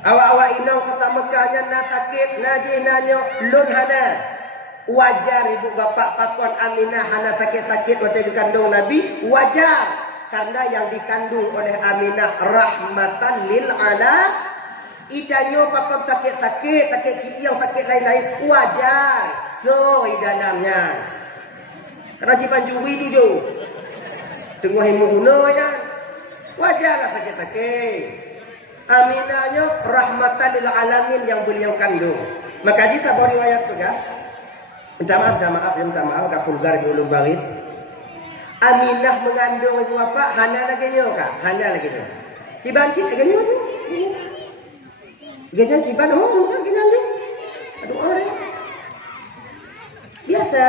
Awak-awak inong pertama kanya na sakit, najih nanyo, lun hana. Wajar ibu bapak pakon Aminah hana sakit-sakit waktu dikandung Nabi. Wajar. Karena yang dikandung oleh Aminah rahmatan lil ala. Idanyo pakon sakit-sakit, sakit kiiyang, sakit lain-lain. Wajar. So, dalamnya. Karena cipan juri tu jo. Tengah himu guna kan. Wajarlah sakit-sakit. Aminahnya rahmatan lil alamin yang beliau kandung. Maka di sebuah riwayat juga, minta maaf, agak vulgar di ulum barit. Aminah mengandung ibu bapa, hana lagi nyo kah? Hana lagi nyo. Dibanci lagi nyo tu. Gajan tiban, oh, kan gajan tu. Aduh orang. Biasa.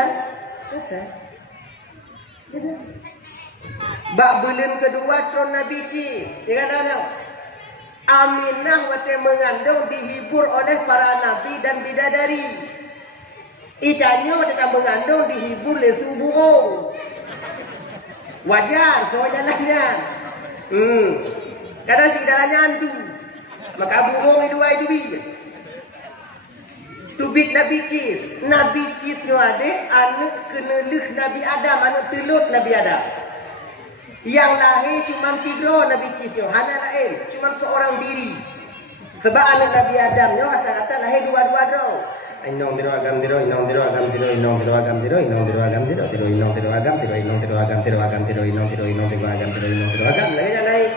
Bak bulan kedua tron Nabi Ci. Jangan ada. Aminah waktu mengandung dihibur oleh para nabi dan bidadari. Idannya waktu mengandung dihibur oleh burung. Wajar, so jalannya. Kadang si dalamnya hantu. Maka burung itu tubik Nabi Cis. Nabi Cis itu ada anak kenelih Nabi Adam, anak telut Nabi Adam. Yang lahir cuma tiga Nabi Cisnya, hanya lain, cuma seorang diri. Sebab anak Nabi Adamnya kata-kata lahir dua-dua dong. Inong tiro agam tiro, inong tiro agam tiro, inong tiro agam tiro, inong tiro agam tiro, tiro inong tiro agam tiro, inong tiro agam tiro, agam tiro, inong tiro agam tiro, inong tiro agam, lahirnya lahir.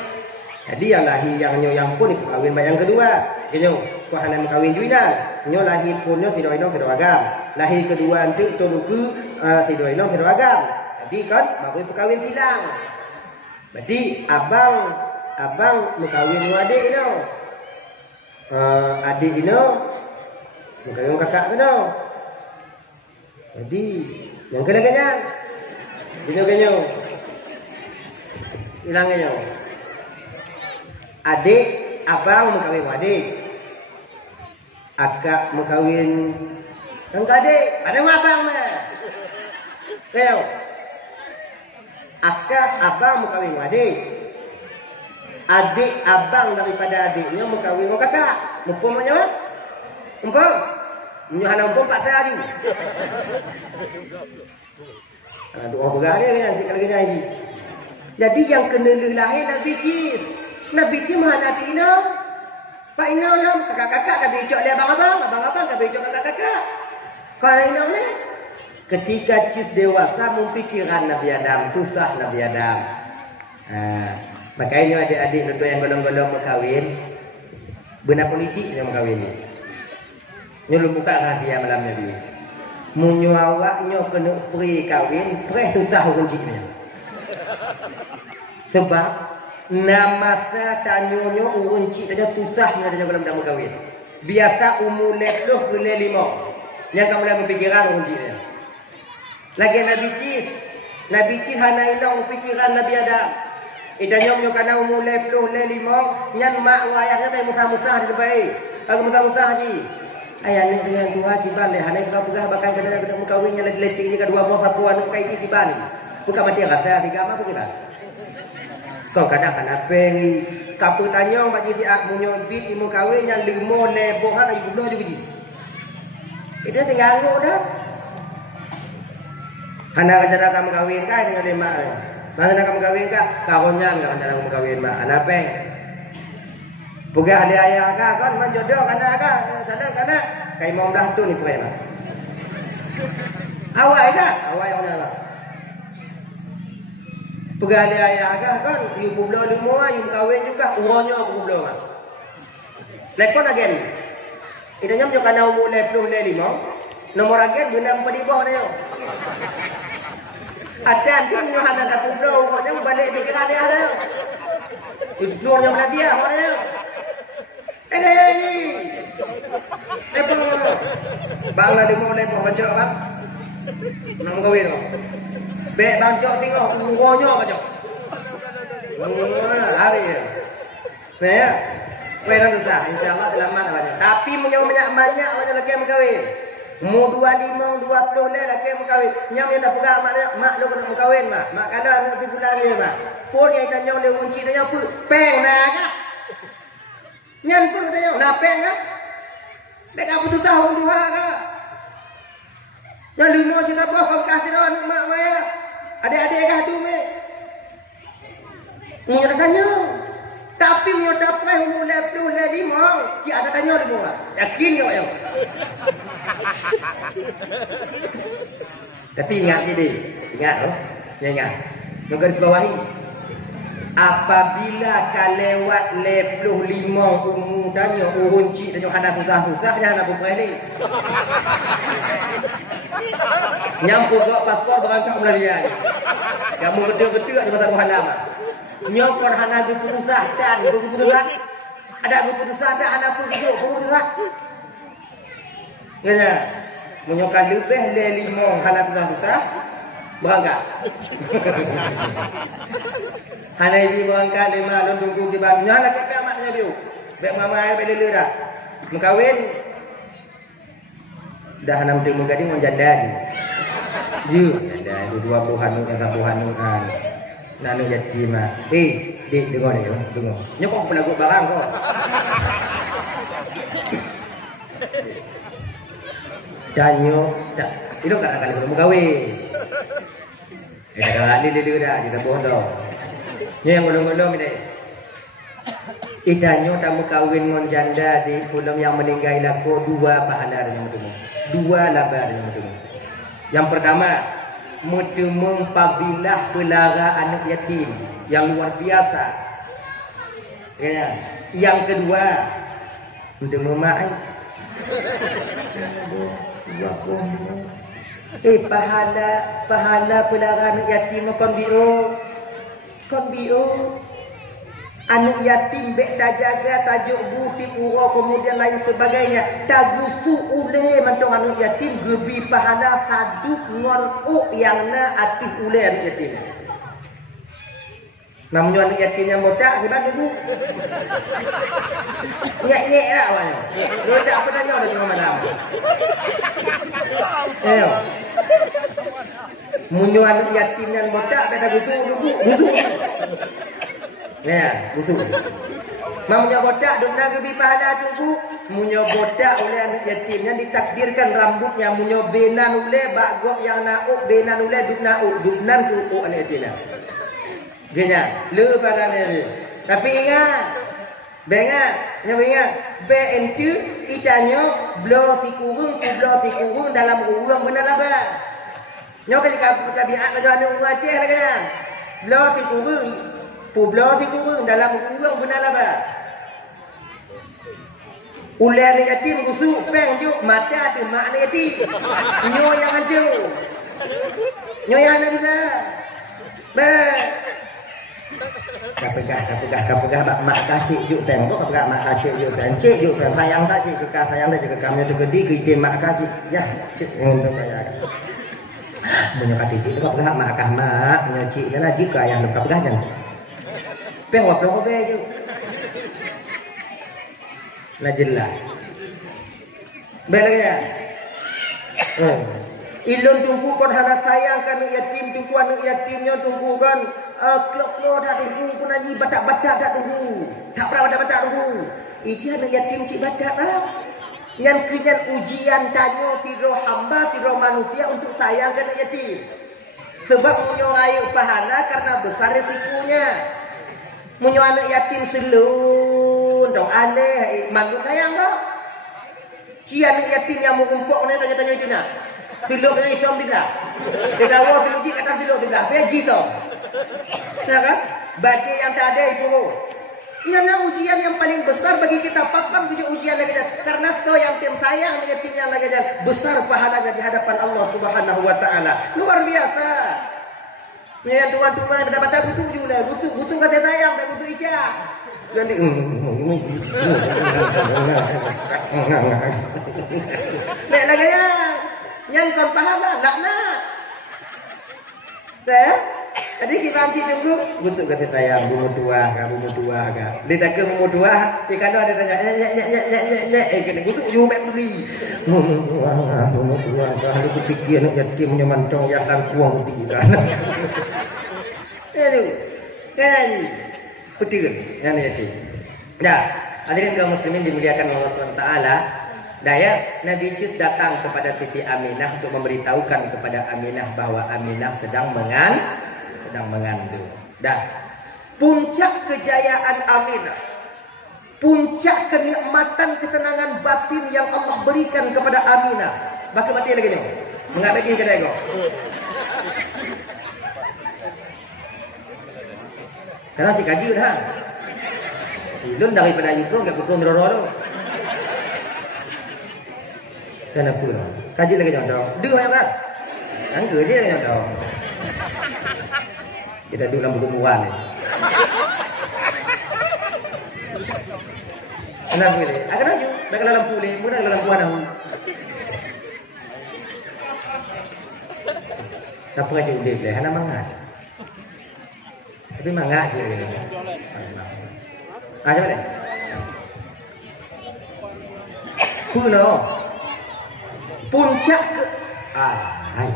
Jadi yang lahir yang pun kawin yang kedua, kenyo, suahana kawin juinan, nyo lahir punyo tiro inong tiro agam, lahir kedua nanti toluku tiro inong tiro agam. Jadi kan baru kawin silang. Berarti abang mengkawin adik ini. Adik ini mengkawin kakak ini. Jadi yang kena-kena. Genyo-genyo. Hilang genyo. Adik, abang mengkawin adik. Akak mengkawin kakak adik. Ada abang mah. Genyo. Akak abang mau kawin adik. Adik abang daripada adiknya mau kawin kakak. Mumpung macam mana? Mumpung? Menyuhana mumpung pak saya lagi. Doa berada kan sekali lagi nyanyi. Jadi yang kena lahir Nabi Cis. Nabi Cis mana adik ina? Pak ina lah. Kakak-kakak tak becok oleh abang-abang. Abang-abang tak becok kakak-kakak. Kalau ina boleh? Ketika Cis dewasa memfikirkan Nabi Adam, susah Nabi Adam. Makanya adik-adik itu yang golong-golong berkahwin, benar politik yang berkahwin ni. Nyolong buka rahasia malam Nabi. Munyo awaknya kena peri kahwin, peri susah kuncinya. Sebab nama saya tanyonyo kunci saja susah ada dalam dalam kahwin. Biasa umur lekloh ke 5. Yang kamu mulai berfikiran kuncinya. Lagi Nabi Cis hana inong pikiran Nabi Adam. Idanya nyo kana umur 10 5 nyan mak wayahnya bai musah-musah di baik. Aku musah-musah haji. Ayah ni dengan dua kiban le hana ka pugah bakal kada kada mukawin nya leting ni kedua mo sapuan kai si kiban. Bukan mati rasa tiga apa bukan. Kau kada hana pengi kapu tanyong bagi si ak munyo bit imu kawin yang 5 lebo ha ibu juga ji. Itu tinggal dah. Hana cara kamu kawin kah dengan lima? Mana kamu kawin kah? Kawannya enggak cara kamu kawin mah. Anak peng. Bukan ada ayah kah? Kan menjodoh karena kah? Sadar karena kayak mau dah tu ni puai mah. Awak kah? Awak yang mana? Bukan ada ayah kah? Kan ibu belah 5, ibu kawin juga. Urangnya aku belah mah. Lepon agen. Idanya menjadi kana umur 5. Nomor agen guna di bawah dia. Ada anjing Yohana dah pulau, maknanya balik pikiran dia ada. Tidurnya mana dia, mana? Lepas mana? Bang ada mau lepas bancok bang. Nak kawin tu. Bek bancok tengok urangnya bancok. Hari ya. Nah, Merah susah, insyaAllah selamat banyak. Tapi banyak banyak laki yang berkahwin. Mu 25, 20 le laki yang berkahwin. Nyam yang dah pegang mak lu kena berkahwin mak. Mak kalau anak si bulan dia mak. Pun yang tanya oleh kunci tanya apa? Peng nak kah? Nyan pun ada yang napeng kan? Dek apa tu tahu dua kan? Yang lima siapa kau kasih dah anak mak maya. Adik-adik kah tu me? Mu tanya. Tapi mu dapat mulai lima, si ada tanya lima. Yakin kau yang? Tapi ingat jadi, ingat oh, ingat. Mu garis bawahi. Apabila kalewat 55 umur tanya urun cik tanya hana susah-susah jangan nak buat ni. Nyampur buat paspor berangkat Malaysia. Kamu betul-betul ada kata Tuhan lama. Nyampur hana susah dan keputusan. Ada keputusan ada hana pun keputusan. Nganya. Menyokan lebih 5 hana susah-susah berangkat. Hana ibi berangkat 5 dan tunggu di Bandung. Nyala ke amatnya biu. Baik mama ai baik lele dah. Mengkawin. Dah hana mesti menggading mon janda ni. Ju, janda itu 20 anu yang 1 anu kan. Nanu yatim ah. Dik dengar ni, dengar. Nyokok pelagu barang kau. Danyo, tak. Itu kan kali kamu kawin. Kalau lele dah kita bodoh. Yang ngulung-ngulung ni. Idanyo tamu kawin ngon janda di pulang yang meninggal laku 2 pahala dengan mutemu. 2 laba dengan mutemu. Yang pertama, mutemu pabilah pelara anak yatim yang luar biasa. Ya. Yang kedua, mutemu mai. Pahala pelara anak yatim kon bio anak yatim bek tak jaga tajuk buti uro kemudian lain sebagainya tagutu ule mantong anak yatim gebi pahala saduk ngon yang na ati ule anak yatim. Namanya anak yatimnya modak gimana bu? Nyek lah awalnya. Modak apa tanya udah tengok malam. Ayo. Munyo anak yatim yang bodak kata busuk. Ya, busuk. Namanya bodak dukna gebi pahala tunggu. Munyo bodak oleh anak yatim yang ditakdirkan rambutnya munyo benan oleh bagok yang nauk benan oleh duknan ke anak yatim. Genya, le pada ni. Tapi ingat BNQ itanyo blo tikurung dalam urang benar apa? Nyo ketika tabiat kerana Aceh lah kan. Blo tikurung dalam urang benar apa? Ular yatim busuk peng juk mata tu mak yatim. Nyo yang hancur. Nyo yang ada bisa. Kapegah mak kacik juk tembok kapegah mak kacik juk cik juk sayang tak cik kekah sayang tak cik kami tu gede ke mak kacik ya cik untuk saya punya kati cik tu kapegah mak kah mak punya cik kan jika yang lu kapegah kan peng wap lo be juk la jelas belaknya ilun tunggu kon hana sayang kan yatim tunggu anak yatimnya tunggu kan klok-klok dah tunggu pun lagi batak-batak dah tunggu tak pernah batak-batak tunggu iji anak yatim cik batak lah yang kenyan ujian tanya tiro hamba tiro manusia untuk sayang kan anak yatim sebab punya air pahala karena besar risikonya punya anak yatim selun dong aneh manggil sayang tak cik anak yatim yang mengumpuk ni tanya-tanya itu nak siluk dengan Islam tidak. Dia tahu siluk cik kata siluk tidak. Beji tau. Nah kan? Baca yang tak ada itu. Ini ujian yang paling besar bagi kita. Papam punya ujian lagi. Karena so yang tim sayang yatim yang lagi besar pahalanya di hadapan Allah Subhanahu Wa Taala. Luar biasa. Yang tuan-tuan yang dapat butuh juga. Butuh kata sayang dan butuh ijah. Nanti Nek lagi ya. Yang kon pahala laknat. Jadi kita anci tunggu butuh kata sayang bumu tua kah. Dia tak ke bumu tua, kalau ada tanya kena butuh you back beli. Bumu tua kah aku fikir nak yatim punya mantong yang dan kuang putih kan. Itu. Kan. Betul kan yatim. Dah. Hadirin kaum muslimin dimuliakan Allah SWT. Daya Nabi Cis datang kepada Siti Aminah untuk memberitahukan kepada Aminah bahwa Aminah sedang mengandung. Dan puncak kejayaan Aminah, puncak kenikmatan ketenangan batin yang Allah berikan kepada Aminah. Baka mati lagi ni. Mengat lagi kedai kau. Karena si kaji dah. Ilun daripada Yukron gak kutung roro. Kenapa lah? Kaji lagi jodoh. Dua yang kan? Angka je yang jodoh. Kita duduk dalam perkumpulan ni. Kenapa ni? Akan laju. Bakal dalam lampu ni. Mula dalam lampu ada. Tak pernah cik udip dia. Hana mangat. Tapi mangat je. Macam mana? Puno. Puncak ke... Hai.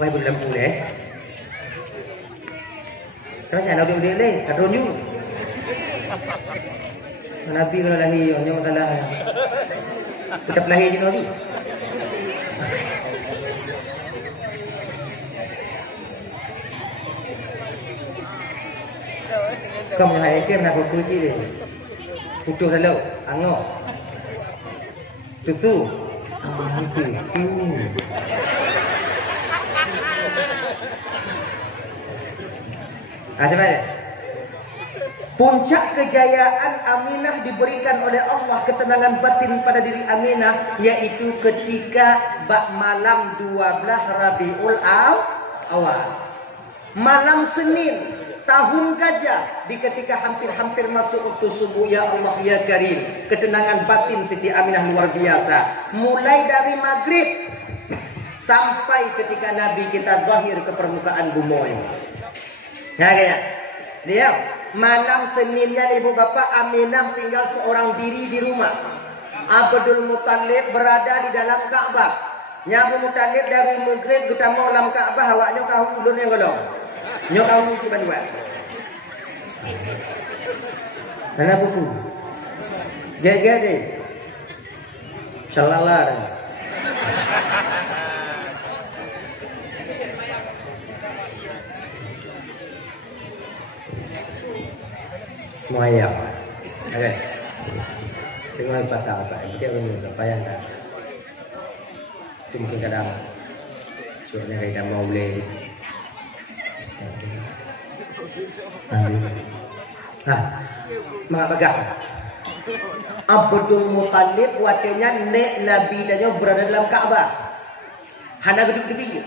Wahai budak lampu ni. Kenapa saya nak udip ni? Tak teronju. Nabi kalau lahir, orang salah. Kita pelahir je Nabi. Kau menghai ikan nak kuku ciri. Kuku dalam, angok. Tutu. Macam mana? Puncak kejayaan Aminah diberikan oleh Allah ketenangan batin pada diri Aminah, yaitu ketika malam 12 Rabiul Awal. Malam Senin tahun gajah, di ketika hampir-hampir masuk waktu subuh. Ya Allah ya Karim, ketenangan batin Siti Aminah luar biasa. Mulai dari maghrib sampai ketika Nabi kita zahir ke permukaan bumi. Ya kaya dia malam Seninnya ibu bapa Aminah tinggal seorang diri di rumah. Abdul Muttalib berada di dalam Ka'bah. Nyabu Muttalib dari maghrib kita mau dalam Ka'bah, awaknya kau ulun yang golong. Nyok kau mesti bantuan. Kenapa buku? Gaya deh. Shalalah. Muayab. Oke. Dengan pasal apa? Kita menurut apa yang tak. Itu mungkin kadang suaranya kayak mau boleh. Mga bagah. Abdul Muttalib watenya nek Nabi dan berada dalam Ka'bah. Hana gede-gede.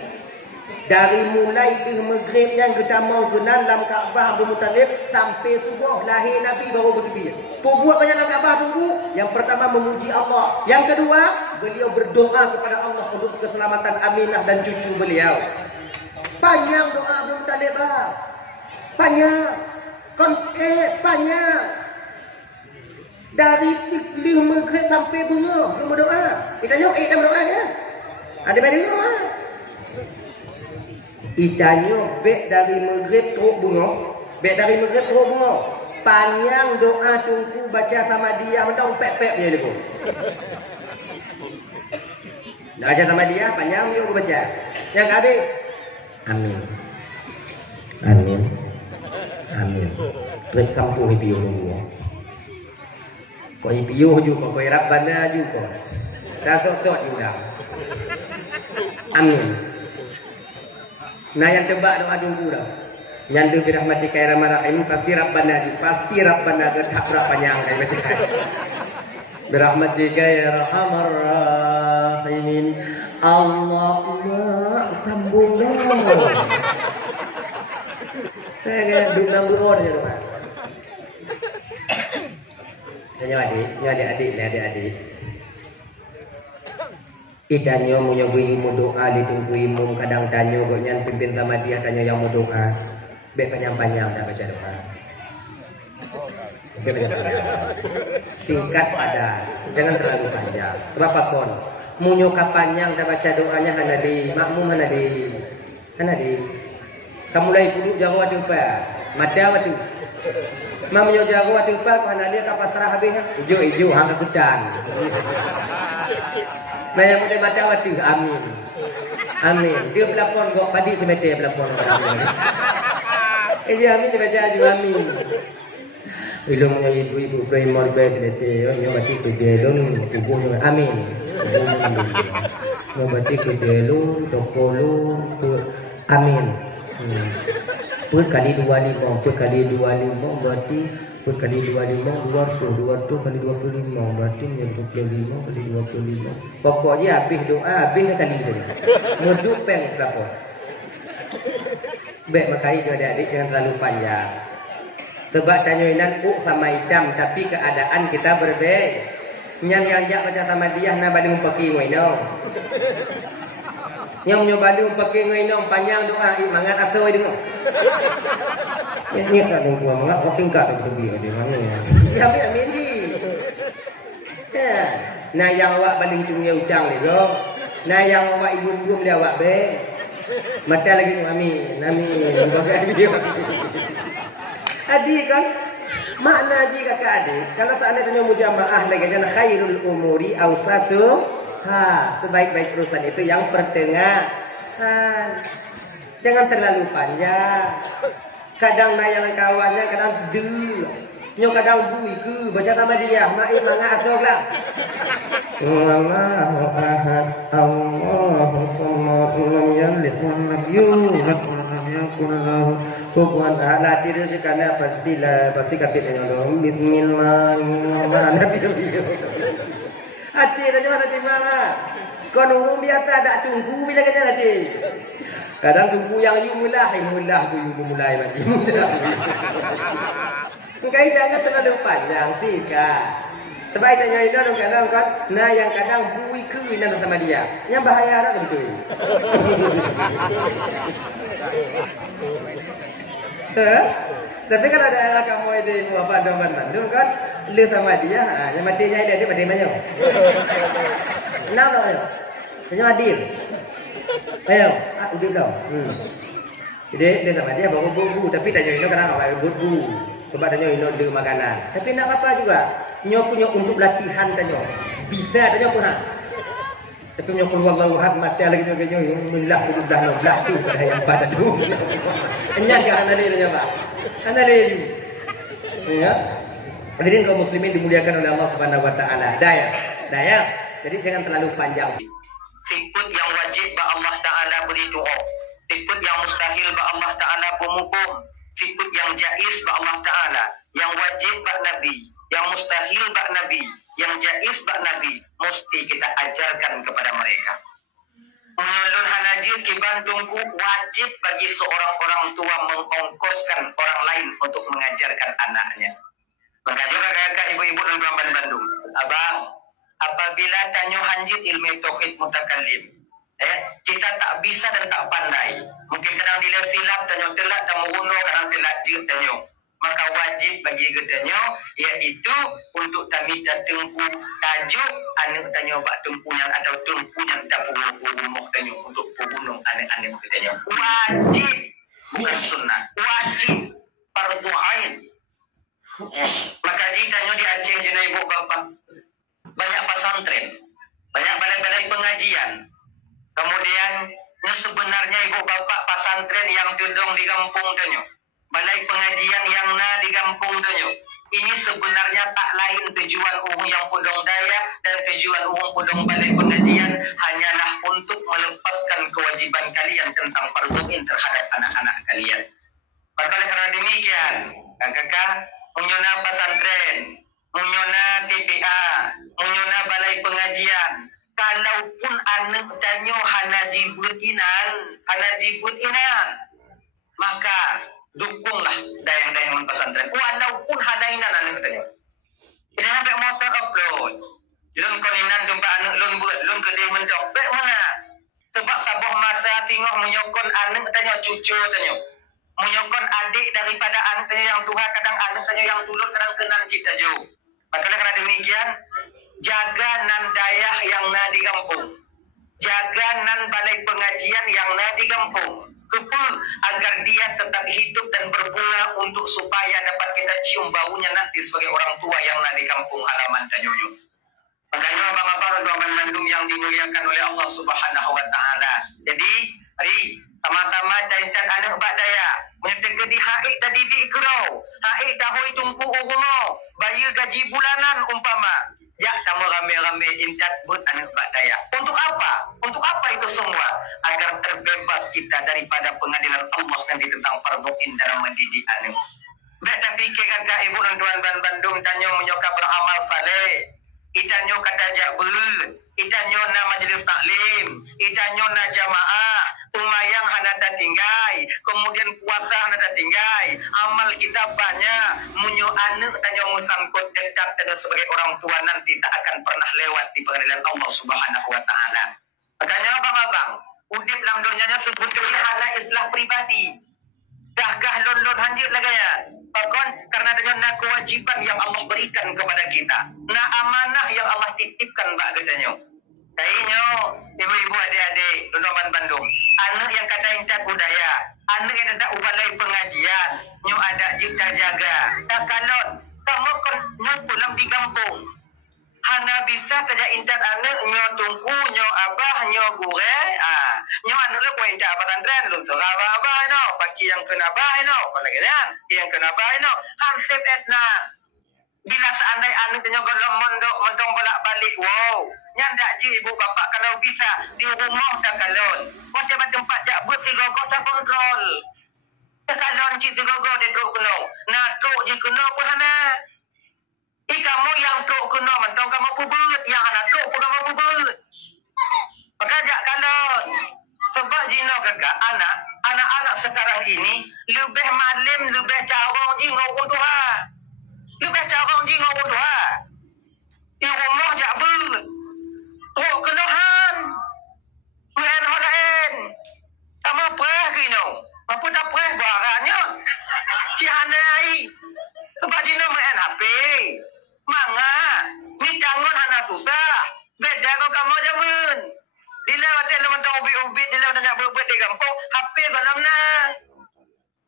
Dari mulai di maghrib yang kita mau kenal dalam Ka'bah Abdul Muttalib sampai subuh lahir Nabi baru gede-gede. Buat banyak dalam Ka'bah tunggu. Yang pertama memuji Allah. Yang kedua, beliau berdoa kepada Allah untuk keselamatan Aminah dan cucu beliau. Panjang doa Abdul Muttalib. Banyak, konkret, banyak. Dari lima maghrib sampai bunga, dia berdoa. Kita tengok, dalam doa dia. Ada mana doa? Itanya baik dari maghrib teruk bunga, baik dari maghrib teruk bunga. Panjang doa tunggu baca sama dia, mentang pep-pep dia tu. Baca sama dia, panjang dia baca. Yang habis, amin. Amin. Amin. Terus kampung hipiu dulu. Kau hipiu juga, kau irap bana juga. Dah sok juga. Amin. Nah yang tebak doa dulu dah. Nyandu birahmatika ya rahman rahim, pasti Rabbana juga, pasti Rabbana gerhak berak panjang kayak macam ni. Birahmatika ya rahman rahimin. Allahumma sambunglah. Saya duduk dalam buruk saja tu kan. Tanya adik. Idanyo menyebui doa ditunggu imum kadang tanya goknya pimpin sama dia tanya yang mau doa. Baik panjang-panjang dah baca doa. Baik panjang-panjang. Singkat padat, jangan terlalu panjang. Berapa kon? Munyoka panjang dah baca doanya hana di makmum hana di. Kamu mulai duduk jauh ada apa? Mata apa tu? Mam yo jago ati upah ko analia ka pasrah habisnya. Ijo hang kegudan. Maya mo mata wati amin. Amin. Dia pelakon gok padi semete pelakon. Iya amin baca juga amin. Ilmu ibu-ibu primor baik lete yo mati ke delon tubuh amin. Yo mati ke delon dokolu amin. Put kali 25 berarti put kali 25 200 kali 25 berarti 25 kali 25. Pokoknya habis doa habis kali tadi. Muduk peng berapa? Baik makanya juga adik-adik jangan terlalu panjang. Sebab tanyoinan sama hitam tapi keadaan kita berbeda. Yang macam sama dia na balik umpaki ngoino. Yang nyobali umpaki ngoino panjang doa mangat aso dengo. Ni tak dong mangat kok tingkat tu dia mana ya. Ya amin ji. Ya. Nah yang awak baling tungnya udang le go. Nah yang awak ibu-ibu dia awak be. Mata lagi amin. Amin. Bagai dia. Adik kan makna aji kakak adik kalau seandainya tanya mujamaah lagi kan khairul umuri awsatu sebaik-baik urusan itu yang pertengahan. Jangan terlalu panjang. Kadang nayang kawannya kadang nyo kadang bui ke baca sama dia mai mangga asoklah. Allahu ahad Allahu samad lam yalid wa lam yulad wa lam yakul lahu kufuwan ahad. Latih dia sekali pasti katanya dong bismillahirrahmanirrahim. Hati aja mana mana. Kon umum biasa ada tunggu bila kena hati. Kadang tunggu yang mulai macam. Engkai jangan terlalu panjang sih kak. Terbaik tanya ini dong kadang kan. Nah yang kadang bui ke nanti sama dia. Yang bahaya ada betul. Tapi kan ada kamu di Bapak Doman Bandung kan. Lu sama dia. Yang matinya dia mati mana? Kenapa ayo? Yang adil. Ayo, udah dong. Jadi dia sama dia bawa bubu. Tapi tanya ini kadang awal bubu. Coba tanya ino de makanan. Tapi nak apa juga? Nyok untuk latihan tanya. Bisa tanya pun ha. Tapi nyok wallahu had mati lagi nyok millah udah belah tu pada yang pada tu. Enyak kan ada tanya Pak. Anda dia. Ya. Hadirin kaum muslimin dimuliakan oleh Allah Subhanahu wa taala. Daya. Jadi jangan terlalu panjang. Sifat yang wajib ba Allah taala beri doa. Sifat yang mustahil ba Allah taala pemukul. Sifat yang jaiz ba Allah Ta'ala, yang wajib ba Nabi, yang mustahil ba Nabi, yang jaiz ba Nabi, mesti kita ajarkan kepada mereka. Menulun hanajir kibantungku wajib bagi seorang orang tua mengongkoskan orang lain untuk mengajarkan anaknya. Maka juga kakak ibu-ibu dan bapak Bandung, abang, apabila tanyo hanjit ilmu tauhid mutakallim, kita tak bisa dan tak pandai. Mungkin kadang dilihat silap tanyo telat dan menguno kadang telat juga tanyo. Maka wajib bagi tanyo iaitu untuk kami tengku tajuk anak tanyo bak tengku yang atau tengku yang tak punggung tanyo untuk punggung anak-anak tanyo. Wajib bukan sunnah. Wajib fardhu ain. Maka jika tanyo di Aceh jenai ibu bapa banyak pesantren, banyak balai-balai pengajian. Kemudian sebenarnya ibu bapak pesantren yang tudung di kampung tanyo, balai pengajian yang di kampung tanyo, ini sebenarnya tak lain tujuan yang pudong daya dan tujuan pudong balai pengajian hanyalah untuk melepaskan kewajiban kalian tentang perbuatan terhadap anak-anak kalian. Maka karena demikian, kakak munyona pesantren, munyona TPA, munyona balai pengajian. Kalaupun anak tanyo hanaji but inan, maka dukunglah dayang-dayang pesantren. Walaupun hadainan anak tanyo. Ini sampai motor upload. Lun koninan jumpa anak lun buat, lun kedai mentok. Baik mana? Sebab sabuh masa tengok menyokon anak tanyo cucu tanyo. Menyokon adik daripada anak tanyo yang tua, kadang anak tanyo yang tulur, kadang kenal cita jauh. Maka karena demikian, jaga nan dayah yang di kampung, jaga nan balai pengajian yang di kampung, Kepa agar dia tetap hidup dan berbunga untuk supaya dapat kita cium baunya nanti sebagai orang tua yang ada di kampung halaman Tanjung. Makanya abang-abang dan mandum yang dimuliakan oleh Allah Subhanahu wa taala. Jadi, hari sama-sama dan anak bak daya menyatakan di haik tadi di ikrau. Haik tahoi tungku uhumo, bayar gaji bulanan umpama. Ya, kamu rame-rame intat buat anak bak daya. Untuk apa? Untuk apa itu semua? Agar terbebas kita daripada pengadilan Allah nanti tentang fardu'in dalam mendidik anak. Tak fikir kakak ibu dan tuan Bandung tanya menyokap beramal saleh. Itanyo kata jabul, itanyo na majlis taklim, itanyo na jamaah, umayang hana tinggai, kemudian puasa hana tinggai, amal kita banyak, munyo anu tanyo musangkut dekat dan sebagai orang tua nanti tak akan pernah lewat di pengadilan Allah Subhanahu wa taala. Makanya abang-abang, udip dalam dunianya sebetulnya hana islah pribadi. Dahkah lon-lon hanjir lagi ya? Bahkan karena dengan kewajiban yang Allah berikan kepada kita. Nah amanah yang Allah titipkan mbak katanya. Kayaknya ibu-ibu adik-adik Donoman Bandung. Anak yang kata incat budaya. Anak yang tak ubalai pengajian. Nyo ada kita jaga. Tak kalon. Kamu kan nyo pulang di kampung. Hana bisa kerja incat anak nyo tungku, nyo abah, nyo gure. Nyo anak lu kau incat pesantren lu tu abah no. Bagi yang kena abah no. Kalau kan yang kena abah no. Hansip etna. Bila seandai anak nyo kalau mondong bolak-balik, wow. Nyandak je ibu bapak kalau bisa di rumah tak kalon. Macam tempat jak bus si gogo tak kontrol. Kalon cik si gogo dia tuk kena. Nah tuk je kena pun hana. Kamu yang tuk kena mentong kamu pubut. Yang anak tuk pun kamu pubut. Maka jak kalon. Sebab jino kakak anak-anak sekarang ini lebih malim, lebih carong je ngawun Tuhan. Lebih carong je ngawun Tuhan. Di rumah jak ber. Tuk kenahan. Main hodain. Kamu perih kino. Apa tak perih barangnya. Cihanai. Sebab jino main HP. Manga, ni jangan hana susah. Beda kau kamu jamun. Dila hotel mentang ubit-ubit, dila mentang buat di kampung, HP dalam nah.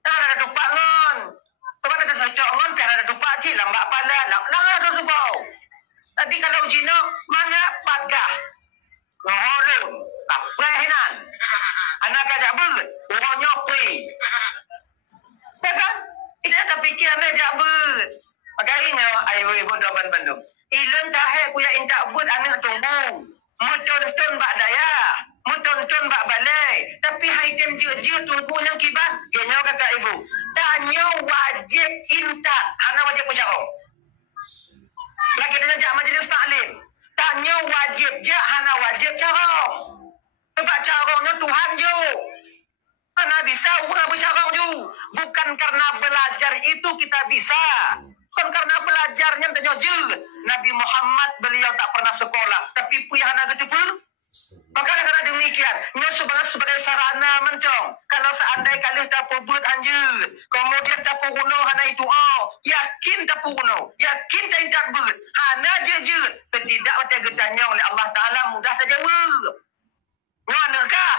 Nah ada tupak ngon. Sebab ada cocok ngon, biar ada tupak cik lambat pada, lang ada subau. Tadi kalau jino, mana patkah? Ngolong, tak prehinan. Anak kajak ber, orang nyopi. Ya kan? Kita tak fikir anak kajak ber. Makanya ibu-ibu Doban Bandung. Ilun tahek kuya intak buat anak tunggu. Muton-ton bak daya. Muton-ton bak balai. Tapi haitem je tunggu yang kibat. Genya kata ibu. Tanya wajib intak. Hana wajib pucarong. Lagi dia jak majlis taklim. Tanya wajib je. Hana wajib carong. Sebab carongnya Tuhan je. Hana bisa orang bercarong je. Bukan karena belajar itu kita bisa. Bukan karena belajarnya tanya je. Nabi Muhammad beliau tak pernah sekolah. Tapi punya anak itu pun. Maka karena demikian. Nya sebagai sarana mencong. Kalau seandai kali tak pubut anjir. Kemudian tak puguno hana itu. Oh. Yakin tak puguno. Yakin tak intak but. Hana je. Tidak ada getanya oleh Allah Ta'ala. Mudah tak jawab. Mana kah?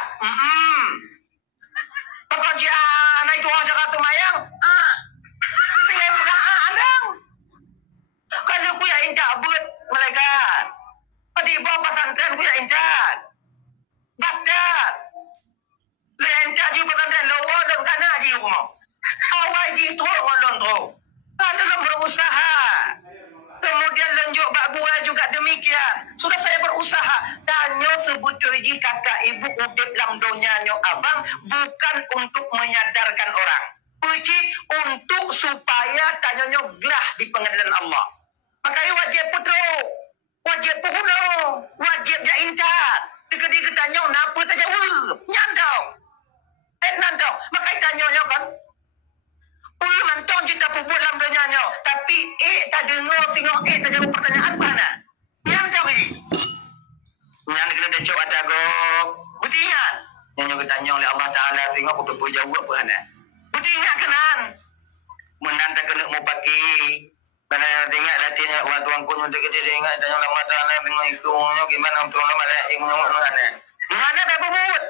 Pekerjaan anak itu orang Jakarta Mayang. Tinggal pekerjaan andang. Kalau aku yang incat buat malaikat. Pada bawah pesantren aku yang incat. Baghdad. Dia incat je pesantren. Lawa dan tak nak je rumah. Awal je teruk ngolong teruk. Dalam berusaha. Kemudian lenjuk bak gua juga demikian. Sudah saya berusaha. Tanya sebetulnya kakak ibu udip dalam dunianya abang. Bukan untuk menyadarkan orang. Puji untuk supaya tanyanya gelah di pengadilan Allah. Makanya wajib putra. Wajib puhuna. Wajib jaintat. Dia tanya kenapa tak jawab. Nyandau. Nandau. Makanya tanyanya kan. Mantong kita pupuk dalam dunianya. Tapi tak dengar tengok tak jawab pertanyaan mana. Nyandau lagi. Nyandau kena decok ada agak. Bukti ingat. Yang tanya oleh Allah Ta'ala sehingga aku pupuk jawab apa mana. Bukti ingat kenan. Menang tak kena mau pakai. Karena ingat latihannya orang tuan pun untuk kita ingat tanya Allah Ta'ala tengok ikutnya gimana tuan lama dah ikutnya mana. Mana tak pupuk.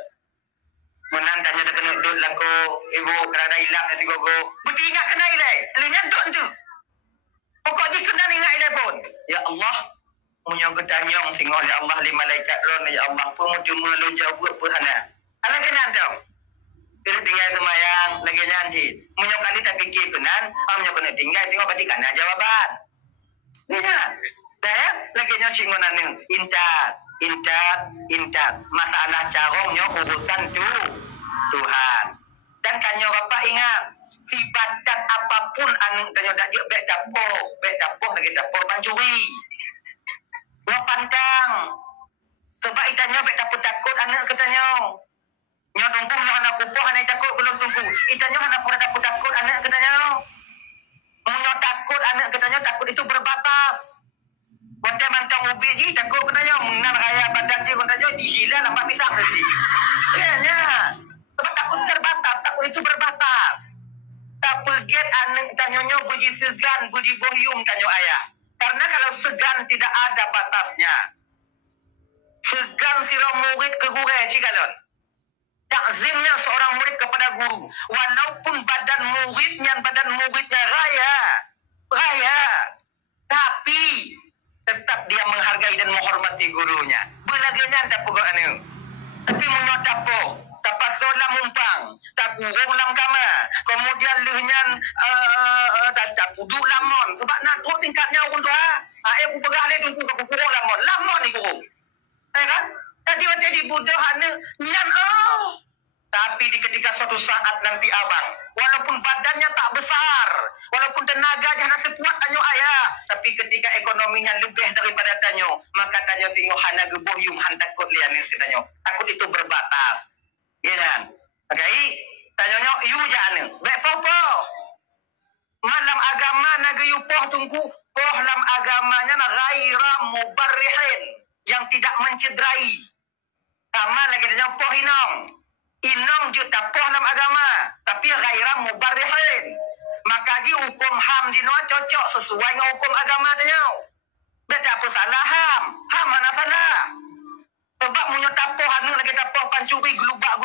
Menan tanya dah kena duduk laku ibu kerana hilang nanti gogo. Berarti ingat kena ilai. Linya duduk tu. Pokok dia kena ingat ilai pun. Ya Allah. Punya ketanyong tengok ya Allah li malaikat ron ya Allah. Pun cuma lu jawab pun hana. Ala kena tau. Kita tinggal semayang lagi nyanyi. Punya kali tak fikir kenan. Punya kena tinggal tengok berarti kena jawaban. Ya. Dah lagi nyanyi ngonanu. Intat. Masalah carongnya urusan Tuhan. Dan kanyo bapak ingat, sibatat apapun anu kanyo dak jek bek dapur lagi dapur pancuri. Nyo pantang. Sebab itanyo bek dapur takut anak ketanyo. Nyo tunggu nyo anak kupuh anak takut belum tunggu. Itanyo anak pura takut anak ketanyo. Nyo takut anak ketanyo takut itu berbatas. Wate mantang ubi ji takut ketanyo mengenal raya badan je ketanyo dihila nampak pisang tadi. Ya. Sebab takut terbatas, takut itu berbatas. Tak perget anak tanyonyo buji segan, buji boyum tanyo ayah. Karena kalau segan tidak ada batasnya. Segan sira murid ke guru cikalon. Takzimnya seorang murid kepada guru. Walaupun badan muridnya raya. Tapi tetap dia menghargai dan menghormati gurunya. Belaginya tak pukul anu. Tapi menyotapo. Tapas lam umpang, tak kurung lam kama, kemudian lihnya tak duduk lamon, sebab nak turut tingkatnya orang tu aku pegah dia tunggu ke kurung lamon ni kurung. Kan? Tadi waktu di budak nyan Tapi di ketika suatu saat nanti abang, walaupun badannya tak besar, walaupun tenaganya nak sekuat tanyo ayah, tapi ketika ekonominya lebih daripada tanyo, maka tanyo tengok hana gebuh yum han takut lian ni tanyo. Takut itu berbatas. Ya kan? Okay? Tanya yu jane. Baik apa? Malam agama nagayu poh tungku, poh lam agamanya na ghaira mubarrihin, yang tidak mencederai. Sama lagi dengan poh inong. Inong juta poh lam agama, tapi ghaira mubarrihin. Maka ji hukum ham jinwa cocok sesuai dengan hukum agama tanya. Beda apa salah ham? Ham mana salah? Sebab punya tapoh anu lagi tapoh pancuri gelubak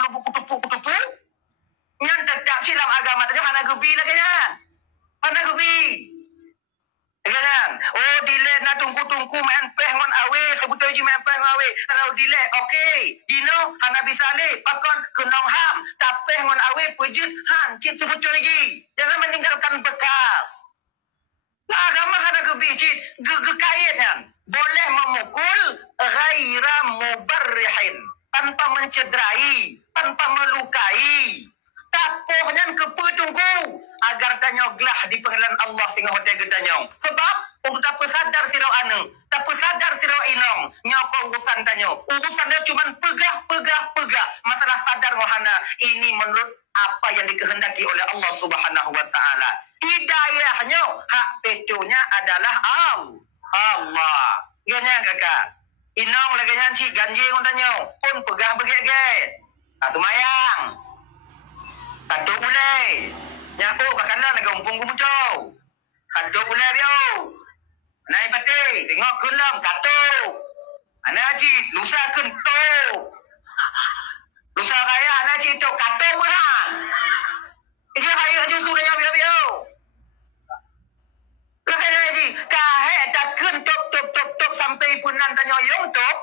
kutupu. Nyan tetap silam agama tanya mana gebi lagi nyan. Mana gebi. Kan? Oh delay na tungku main peh ngon awe sebutai ji main peh awe. Kalau delay okey. Dino hana bisa le pakon kenong ham tapeh ngon awe pejut han cit sebutai lagi. Jangan meninggalkan bekas. Lah agama hana gebi cit gekayetnya. Boleh memukul ghaira mubarrihin, tanpa mencederai, tanpa melukai. Tapohnya kepetungku agar tanyo gelah di pengadilan Allah sehingga hotel tanyo. Sebab untuk tak sadar sirau anu, tak sadar sirau inong, nyoko urusan tanyo. Urusannya cuma pegah. Masalah sadar wahana ini menurut apa yang dikehendaki oleh Allah Subhanahu wa taala. Hidayahnya hak petunya adalah Allah. Ganya kakak. Inong lagi nyanci ganji ngontanya. Pun pegah begit-git. Satu mayang. Satu ulai. Nyaku kakanda lagi umpung kumucau. Satu ulai biau. Naik pati. Tengok kelam katu. Anak haji lusa kento. Lusa raya anak haji itu katu berang. Ija raya haji tu raya biau-biau. Lakanya haji, kahek tak kentok tok sampai punan tanya yong tok.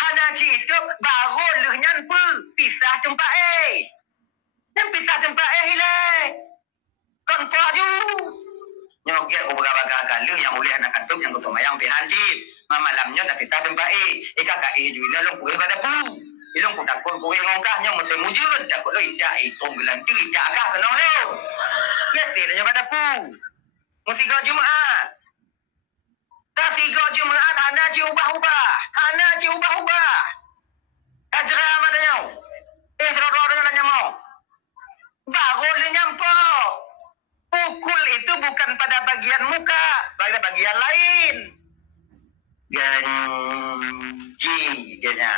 Hana citok baru lehnya pisah tempat Dan pisah tempat hilai. Konpak ju. Nyoget ko baga-baga galu yang boleh anak kantuk yang kutu mayang pihancit. Malamnya dah pisah tempat kakak ju ilang kuih pada pu. Ilang ku takut kuih ngongkahnya mesti mujud. Takut lo ijak itong bilang tu ijak kah kenal lo. Biasa tanya pada pu. Musiga Jumaat. Kasiga Jumaat hana ci ubah-ubah. Kajra madanya. Roro dengan mau. Baru dia nyampo. Pukul itu bukan pada bagian muka, pada bagian lain. Ganji dia.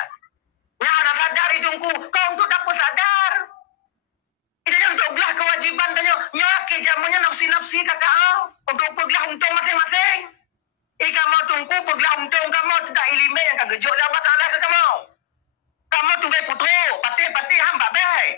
Ya ada sadar hidungku. Kau untuk dapat sadar. Itu yang untuk belah kewajiban tanya. Nyaki jamunya nafsi-nafsi kakak. Untuk pergelah untung masing-masing. Kamu tunggu pergelah untung kamu tidak ilime yang kagejuk lah Allah Ta'ala ke kamu. Kamu tunggai putro, pati hamba baik.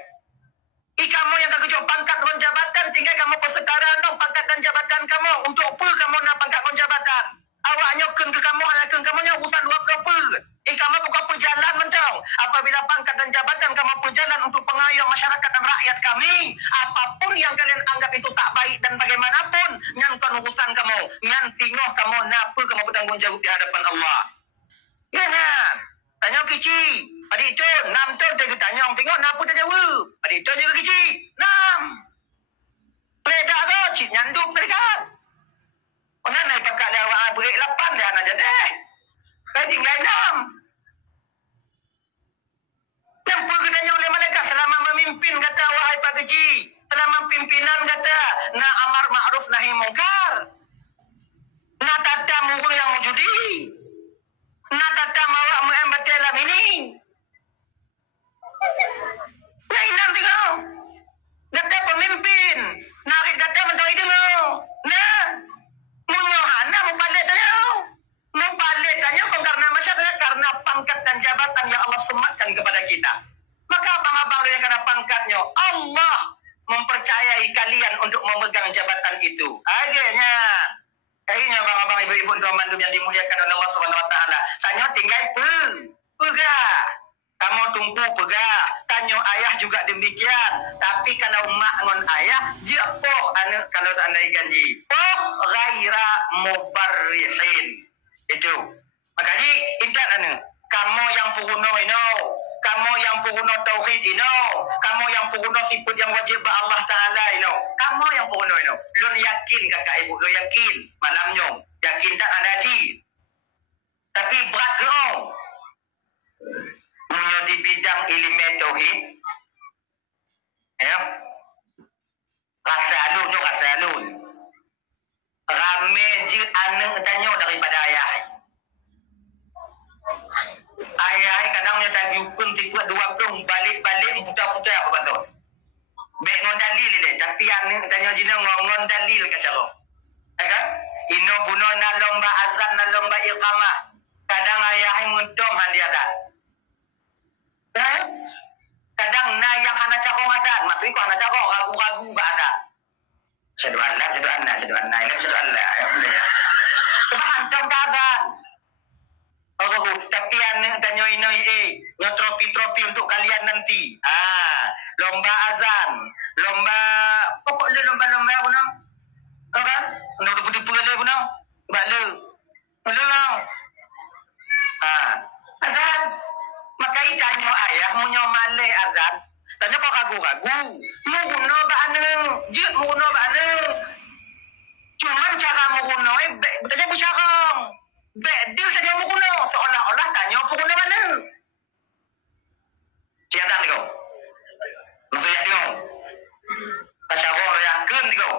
Kamu yang kerja pangkat dan jabatan, tinggal kamu persekara dong pangkat dan jabatan kamu. Untuk apa kamu nak pangkat dan jabatan? Awak nyokin ke kamu, halakan kamu yang urusan 20. Kamu bukan perjalanan mentang. Apabila pangkat dan jabatan kamu perjalanan untuk pengayuh masyarakat dan rakyat kami, apapun yang kalian anggap itu tak baik dan bagaimanapun, nyankan urusan kamu, nyan tinggal kamu, napa kamu bertanggung jawab di hadapan Allah. Ya kan? Tanya kecil. Adik itu, 6 tahun dia tanya, tengok napa dia jawab. Adik itu juga kecil. 6. Pedak ke? Cik nyanduk mereka. Orang naik pakat lewat break 8 dia nak jadi. Saya tinggal 6. Yang perkenanya oleh malaikat selama memimpin kata wahai Pak Keji. Selama pimpinan kata nak amar ma'ruf nahi mungkar. Nak tata muhul yang mujudi. Nak tata mawak mu'am batialam ini. Nah inang tengok. Kata pemimpin. Narik kata mentang itu tengok. Nah. Munyohana mau balik tanya. Mau balik tanya kok karena masyarakat. Karena pangkat dan jabatan yang Allah sematkan kepada kita. Maka abang-abang yang karena pangkatnya. Allah mempercayai kalian untuk memegang jabatan itu. Akhirnya abang-abang ibu-ibu teman-teman yang dimuliakan oleh Allah SWT. Tanya tinggal pegah. Kamu tunggu pegah. Tanya ayah juga demikian. Tapi kalau mak dengan ayah, dia poh anak kalau seandainya ganji. Poh ghaira mubarrihin. Itu. Makanya ingat anak. Kamu yang puguno ini. Kamu yang puguno tauhid ini. Kamu yang puguno sifat yang wajib Allah Ta'ala ini. Kamu yang puguno ini. Lu yakin kakak ibu. Lu yakin. Malamnya. Yakin tak ada haji. Tapi berat lu. Punya di bidang ilmu tauhid. Ya. Rasa alun. Rame je anak tanya daripada ayah. Ayah kadang dia tadi hukum tipu 20 balik putar-putar apa pasal. Baik ngon dalil dia, tapi anak tanya jina ngon dalil kata kau. Kan? Ino guna na lomba azan na lomba iqamah. Kadang ayah muntom han dia dah. Kadang na yang hana cakong ada, maksudnya kau hana cakong ragu-ragu ba ada. Syahadu Allah. Ini syahadu Allah. Coba hantam keadaan. Oh, tapi anak tanya ini, trofi untuk kalian nanti. Lomba azan, lomba apa nak? Kan? Nak putih-putih pun nak? Bala. Azan. Maka tanya ayah munyo malai azan. Tanya kau ragu-ragu. Muhuna ba ane? Jut muhuna ba ane? Cuman cara muhuna betanya bercarang. Dia tanya muhuna. Seolah-olah tanya muhuna mana? Siapa ni kau? Maksudnya dia. Pasyarah yakin ni kau.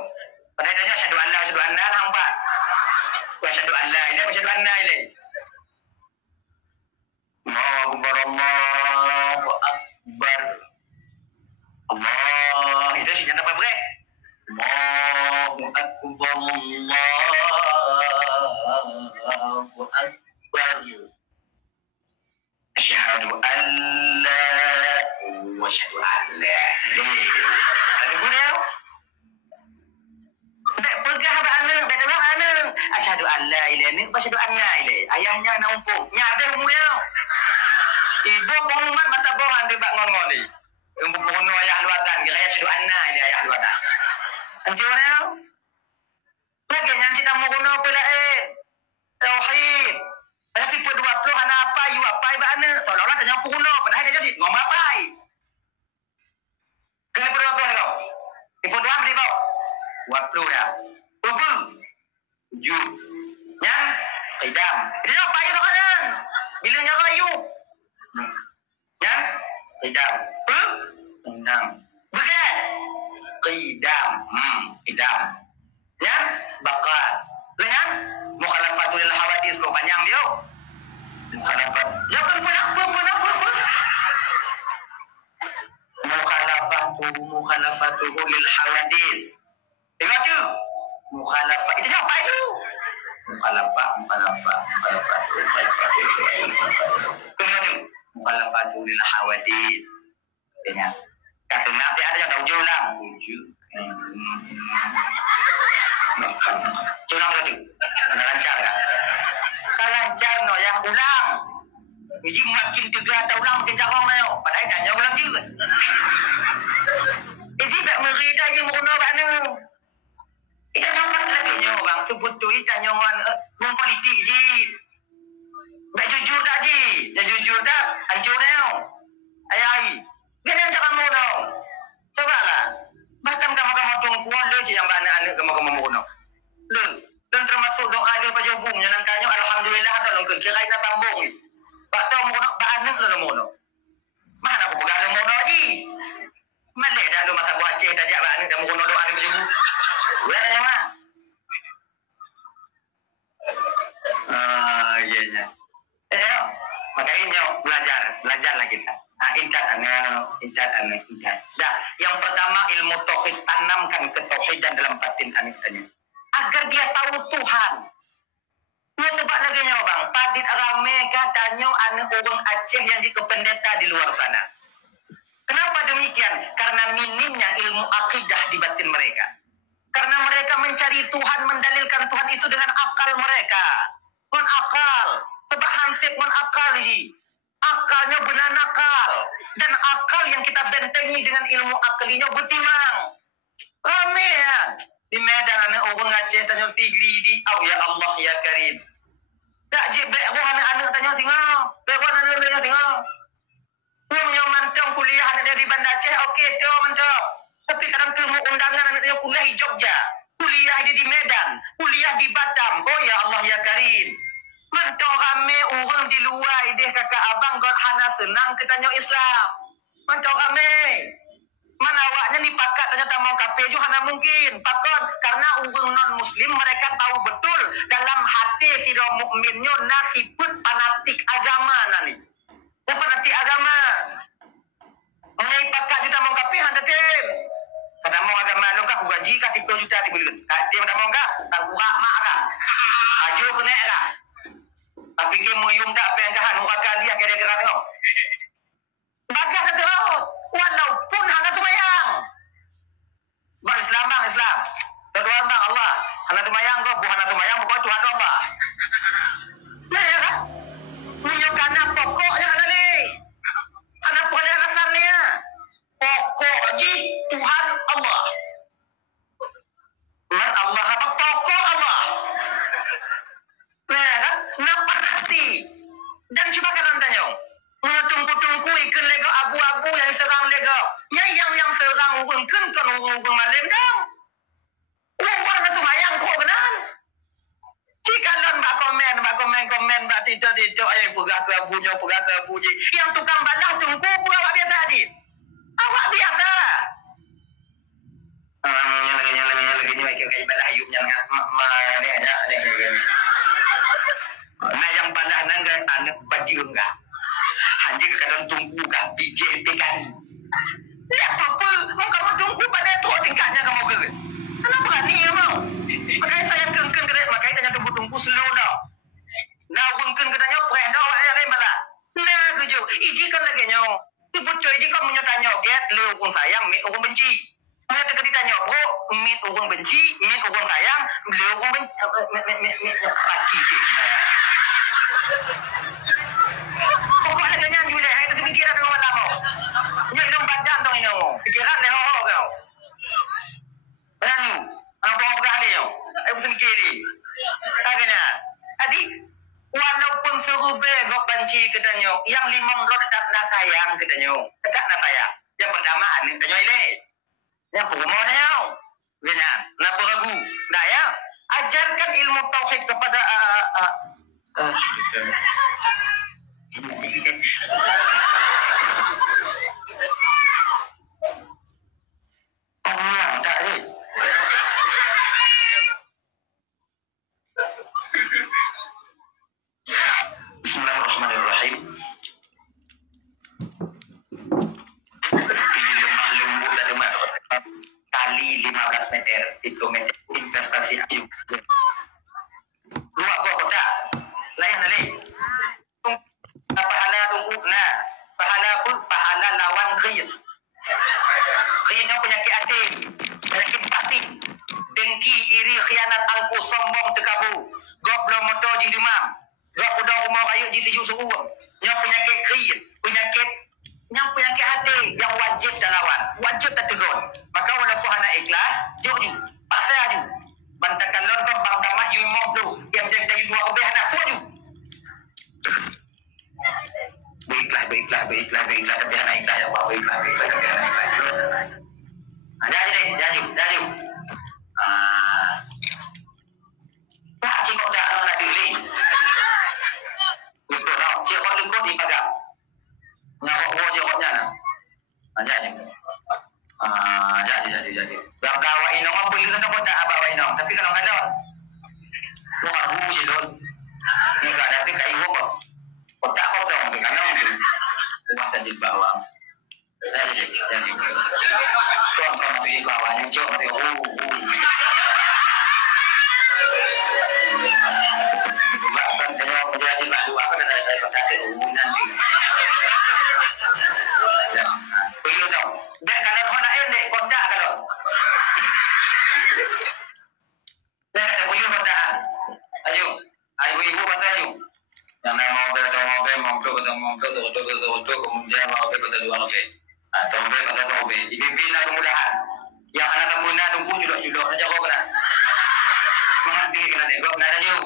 Padahal tanya syahadu Allah hampa. Syahadu Allah ini, syahadu Allah ini. Allahu Akbar. Allah. Itu sih nyata apa bre? Allahu Akbar. Allahu Akbar. Asyhadu an la wa asyhadu an la ada guna. Nek pegah ba ana, betul ana. Asyhadu an la ilaha illallah wa asyhadu anna ilaihi. Ayahnya nak umpuk. Nyada umurnya. Ibu pengumuman mata bohan dia bak ngon-ngon ni. Untuk bunuh ayah luatan. Kira asyhadu anna ilaihi ayah luatan. Anjur dia. Lagi yang kita mau guna apa lain? Tauhid. Tapi pada 20 anak apa, you apa iba ana. Seolah-olah tanya apa guna. Padahal dia jadi ngomong apa. Kena pada 20 kau. Ibu doang beri kau. 20 ya. 20. 7. Ya. Idam. Dia apa itu kanan? Bila nyara you. Ya. Idam. 6. Betul. Qidam. Idam. Ya. Bakat. Lihat. Mukhalafatul hawadis kau panjang dia. Mukhalafat. Ya kan apa? Mukhalafatuhu lil hawadis. Tengok tu. Mukhalafat. Itu apa itu? Mukhalafat. Tengok tu. mukhalafatu lil hawadits. Ya. Kata Nabi ada yang tahu ulang. Ulang tadi. Lancar kan? Tak lancar no ya ulang. Jadi makin tegak tak ulang makin jarang na yo. Padahal tanya ulang juga. Jadi tak merida je meruna bakna. Kita nampak lagi nyo bang sebut tu tanya orang politik je. Tak jujur tak je. Tak jujur tak hancur dah. Ayai. Dia yang cakap mu tau. Coba lah. Bahkan kamu-kamu tungkuan le je yang anak-anak kamu-kamu meruna. Le. Dan termasuk doa dia pada hubung yang tanya alhamdulillah tak longkang kira ina sambung ni. Bak tahu meruna bak anak le meruna. Mana aku pegang le meruna lagi. Mana dah ada masa buat Aceh tak jak anak kamu meruna doa dia pada hubung. Ya tanya mak. Ya. Makanya belajarlah kita. Ingat. Dah, yang pertama ilmu tauhid, tanamkan ketauhidan dalam batin anak tanya. Agar dia tahu Tuhan. Dia sebab lagi nyawa bang, padit rame katanya anak orang Aceh yang jadi pendeta di luar sana. Kenapa demikian? Karena minimnya ilmu akidah di batin mereka. Karena mereka mencari Tuhan, mendalilkan Tuhan itu dengan akal mereka. Mon akal. Sebab hansip mon akal ji. Akalnya benar nakal. Dan akal yang kita bentengi dengan ilmu akalinya betimang. Rame ya. Di Medan anak orang Aceh tanya tigri di. Oh ya Allah ya Karim. Tak je baik orang anak-anak tanya tinggal. Baik orang anak tanya tinggal. Punya mantang kuliah anak dia di Bandar Aceh. Okey tu mantap. Tapi sekarang ilmu undangan anak dia kuliah di Jogja. Kuliah dia di Medan. Kuliah di Batam. Oh ya Allah ya Karim. Mantap ramai orang di luar. Dia kakak abang God hana senang ketanya Islam. Mantap ramai. Mana awaknya ni pakat ternyata mau kafir juga hana mungkin. Pakat karena orang non-muslim mereka tahu betul dalam hati tidak mukminnya nasibut fanatik agama nani. Yang fanatik agama. Mengenai pakat kita mau kafir hana tim. Kata mau agama lu kah gaji kah 10 juta dibeli. Dia tak mau kah? Tak buka mak kah? Aju kena kah? Tapi dia mau yung tak pengkahan orang kali yang kira-kira tengok. Baga kata walaupun hana sembahyang. Bang Islam. Berdoa bang Allah. Hana sembahyang kau, bukan hana sembahyang bukan Tuhan Allah. Nah ya kan? Tunjukkan pokoknya ada ni. Hana pokoknya alasannya. Pokok ji Tuhan Allah. Man Allah apa pokok Allah. Nah ya kan? Nampak hati. Dan cuba kalian tanya. Tungku-tungku ikan lego abu-abu yang serang lego. Yang serang urungkan kan urung malam dong. Orang itu mayang kau kenan. Jika kalian mbak komen mbak tidak ayah pegah ke abunya. Yang tukang balah tungku awak biasa aja. Awak biasa. Yang lagi kayak balah ayub yang nah yang balah nangga anak baju enggak. Hanya kadang tunggu kah BJP kan. Lihat apa? Mau kamu tunggu pada tua tingkatnya kamu ke? Kenapa berani ya mau? Makanya saya kengkeng kedai, makanya tanya tunggu slow dah. Nah kengkeng kedainya perih dah awak yang lain malah. Nah kerja, ijikan lagi nyo. Sebut coy ijikan punya tanya, get le orang sayang, mit orang benci. Punya teka ditanya, bro, mit orang benci, mit orang sayang, le orang benci, mit pati je. Pokok ada kenyang juga, hai tu pikiran dengan malam mo. Nyak dong badan dong ini mo. Pikiran le ho kau. Berani, apa yang pegang dia? Aku semikir ni. Agaknya. Adi, walaupun suruh begok banci katanya, yang 5 ro tetap nak sayang katanya. Tetap nak sayang. Yang pertama ni katanya ile. Yang pertama dia. Gina, nak ragu. Dah ya. Ajarkan ilmu tauhid kepada tak ni. Bismillahirrahmanirrahim. Pilih lemah lembut dan lemah tali 15 meter, 3 meter investasi ayub. Dua buah kotak. Lain lagi. Pahala tunggu nah. tujuh suhu. Yang penyakit krim, penyakit hati yang wajib dalawan, wajib tertegun. Maka walaupun anak ikhlas, jauh ju, paksa ju. Bantakan lon kau bang damat you mau tu, yang jadi dua obeh anak tu ju. Baiklah, tapi anak ikhlas ya, baiklah, tapi anak ikhlas. Jadi. Tak cikgu dah nak diri. Betul tak? Cikgu lengkau di pagar. Ngawak cikgunya nak. Jadi. Yang bawa inong apa itu tak boleh bawa inong. Tapi kalau ada, bukan hu je don. Ni tak ada tu kayu apa. Kotak kosong tu kan tu. Rumah tak dibawa. Jadi. Kau pergi bawanya jauh tu. Bahkan kalau menjadi baru apa dan ada kontak nanti. Boleh dong. Dek kalau nak dek kontak kalau. Dek ada boleh kontak. Ayo ibu kata ayo. Yang nak mobil kemudian mobil kata dua mobil. Atau mobil kata mobil. Dibina kemudahan. Yang anak kemudian tunggu judok saja kau kena. Mengerti kena tengok nak tajuk.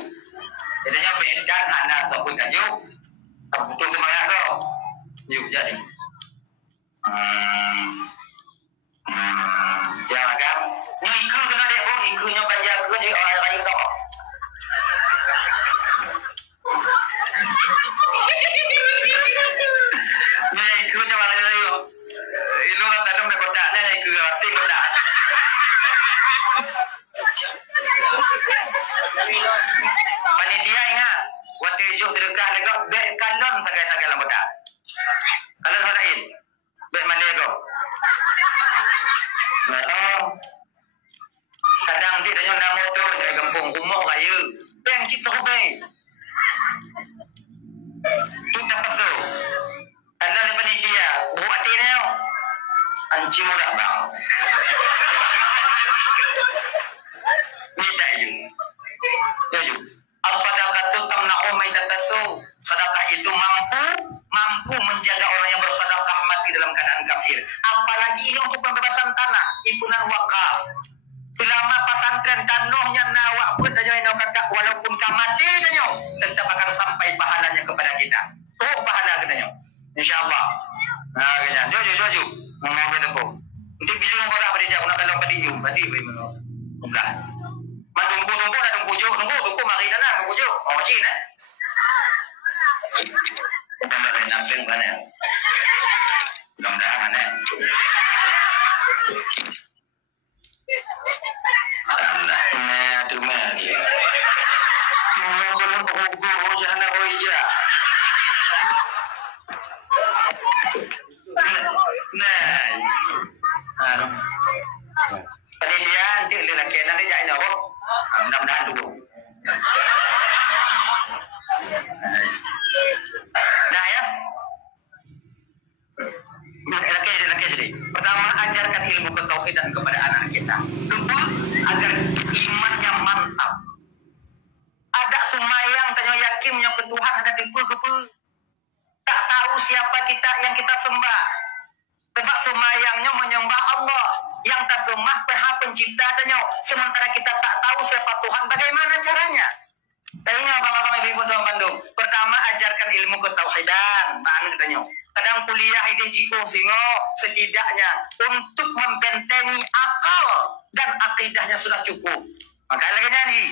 Jadinya bedan anak ataupun tajuk. Tak butuh semangat kau. Yuk jadi. Jangan kan. Ni iku kena dek kau. Ikunya panjang ke je orang kayu kau. Ni ikunya mana je. Ilu kan dalam nak kotak ni. Iku rasa kotak. Panitia ingat waktu hijau sedekah lego bek kalon sagai-sagai lambat. Kalon hadain. Bek mana lego? Kadang dia tanya nama tu dari kampung rumah raya. Beng cipta be. Tu dapat tu. Ada panitia buat dia. Anci murah bang. Ni tak je. As-sadaqatu tamna'u maitatasu. Sedekah itu mampu menjaga orang yang bersedekah mati dalam keadaan kafir. Apalagi ini untuk pembebasan tanah, impunan wakaf. Selama pesantren tanahnya nawak pun tanya kata walaupun kau mati tanya tetap akan sampai pahalanya kepada kita. Oh pahala katanya. Insya-Allah. Nah, kena. Jom. Mengambil tempoh. Untuk bilang orang berjaya nak kalau pada you, tadi bagaimana? Bukan. Tunggu nak tunggu mari dah nak tunggu juk. Oh cik eh. Bukan dah nafsu kan eh. Mudah-mudahan eh. Allah tu mari. Kalau kau jangan kau ija. Nah. Panitia nanti lelaki nanti jadi apa? Mudah-mudahan dulu. Nah ya. Lelaki jadi. Pertama ajarkan ilmu ketauhidan kepada anak kita. Kedua agar imannya mantap. Ada sumayang tanya yakinnya ke Tuhan ada tipu. Tak tahu siapa kita yang kita sembah. Sebab sumayangnya menyembah Allah. Yang tak sembah Tuhan pencipta tanya. Sementara kita tak tahu siapa Tuhan. Bagaimana caranya? Tanya abang-abang ibu tuan Bandung. Pertama ajarkan ilmu ketauhidan. Mana tanya. Kadang kuliah IDGO singo setidaknya untuk membentengi akal dan akidahnya sudah cukup. Maka lagi nyanyi.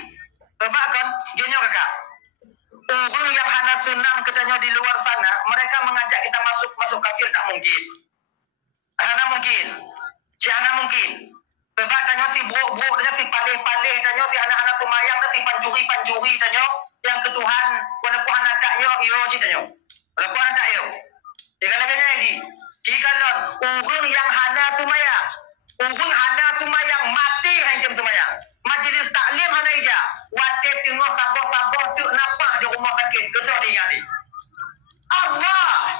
Sebab kan jenyo kakak. Orang yang hanya senang katanya di luar sana, mereka mengajak kita masuk kafir tak mungkin. Hanya mungkin. Jangan mungkin. Sebab tanya ti buruk-buruk tanya ti palih-palih tanya ti anak-anak tumayang tanya ti panjuri-panjuri tanya yang ke Tuhan walaupun anak tak yo je tanya. Walaupun anak tak yo. Jangan lagi lagi. Jika orang yang hana tumayang mati hancur tumayang. Majlis taklim hana ija. Wate tengok sabar-sabar tu nampak di rumah sakit. Kesal dia ni. Allah.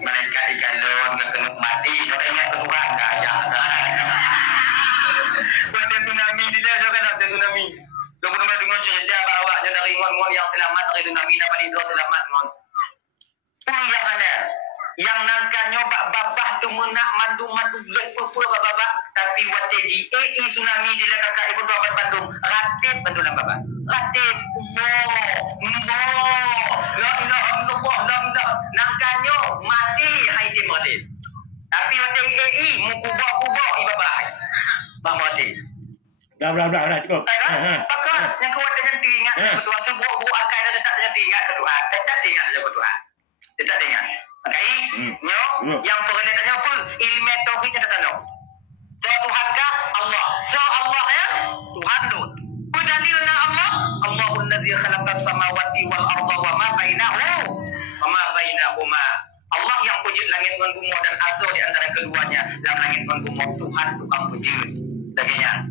Mereka ikalon kena mati. Kau ingat Tuhan gaya. Wate tsunami dia jangan ada tsunami dapat itu selamat ngon. Yang ada yang nangkanyo babah tu menak mandu lepur babah tapi wateji tsunami di kakak ibu babat Bandung ratib Bandung babah ratib nangkanyo mati hai tim ratib tapi wateji mukubah ibabah bang mati Dah cukup. Pakar yang kuat dengan teringat Tuhan sebuah akai dan tak dengan teringat Tuhan tak teringat saja Tuhan tak teringat okay nyo yang perlatannya apa ilmu tauhid kita tahu so Tuhan ka Allah so Allah ya Tuhan lu berdalilna Allah Allahul ladzi khalaqas samawati wal arda wa ma bainahuma Allah yang wujud langit dan bumi dan azal di antara keduanya dalam langit dan bumi Tuhan tukang wujud sebagainya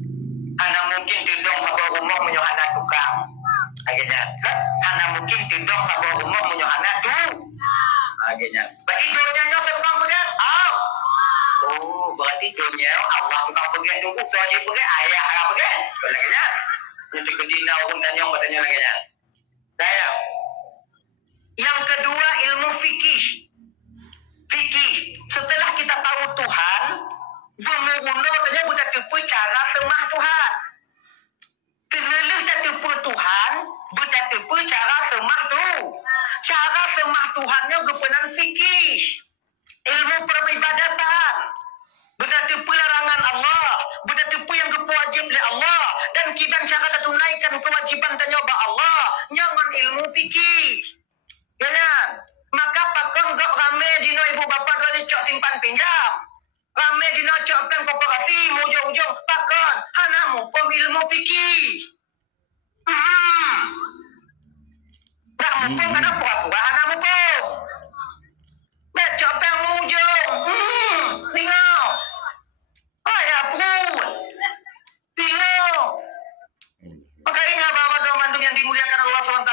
karena mungkin tidong sabar rumah menyohana tukang akhirnya karena mungkin tidong sabar rumah menyohana tu akhirnya bagi dunia nya tukang pegang oh berarti dunia Allah tukang pegang tunggu saja pegang ayah agak pegang akhirnya untuk kedina orang tanya bertanya lagi ya saya yang kedua ilmu fikih setelah kita tahu Tuhan bermula katanya budak tipu cara temah Tuhan terlelih tak tipu Tuhan budak tipu cara temah tu cara temah Tuhannya kepenan fikih ilmu peribadatan budak tipu larangan Allah budak tipu yang kewajib oleh Allah dan kiban cara tunaikan kewajiban tanya ba Allah nyaman ilmu fikih ya maka pakon gak rame dino ibu bapa dari cok simpan pinjam rame dino cokkan koperasi mujung-ujung pakon hanamu pemilmu fikih nak mupung kada pura-pura hanamu pun becok peng mujung tengok ayah pun tengok makanya bapak Bandung yang dimuliakan Allah SWT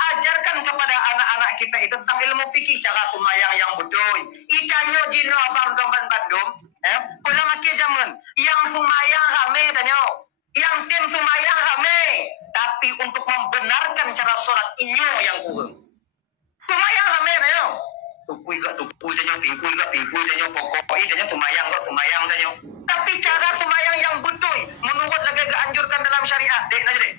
ajarkan kepada anak-anak kita itu tentang ilmu fikih cara sumayang yang betul. Ikannya jino abang doban Bandung, pulang akhir zaman yang sumayang rame tanya, yang tim sumayang rame, tapi untuk membenarkan cara sholat inyo yang kurang. Sumayang rame tanya, tukui tanya, pingkui tanya, pokoknya tanya sumayang tanya. Tapi cara sumayang yang betul, menurut lagi keanjurkan dalam syariat, dek aja dek.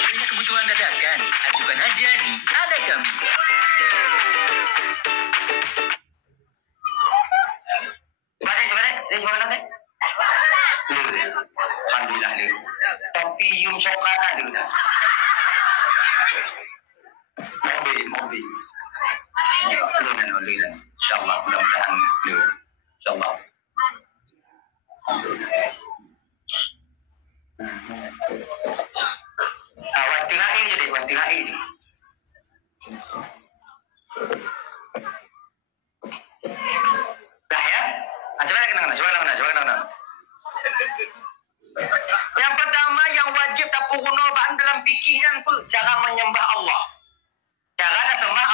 Punya kebutuhan dadakan, ajukan aja di Ada Kami. Alhamdulillah ni. Tapi yung sokana dulu dah. Mobil. Alhamdulillah. InsyaAllah mudah-mudahan dulu. InsyaAllah. Wanti lain je deh, wanti lain. Dah ya? Coba kena. Yang pertama yang wajib tak punobaan dalam fikiran pun cara menyembah Allah. Cara nak sembah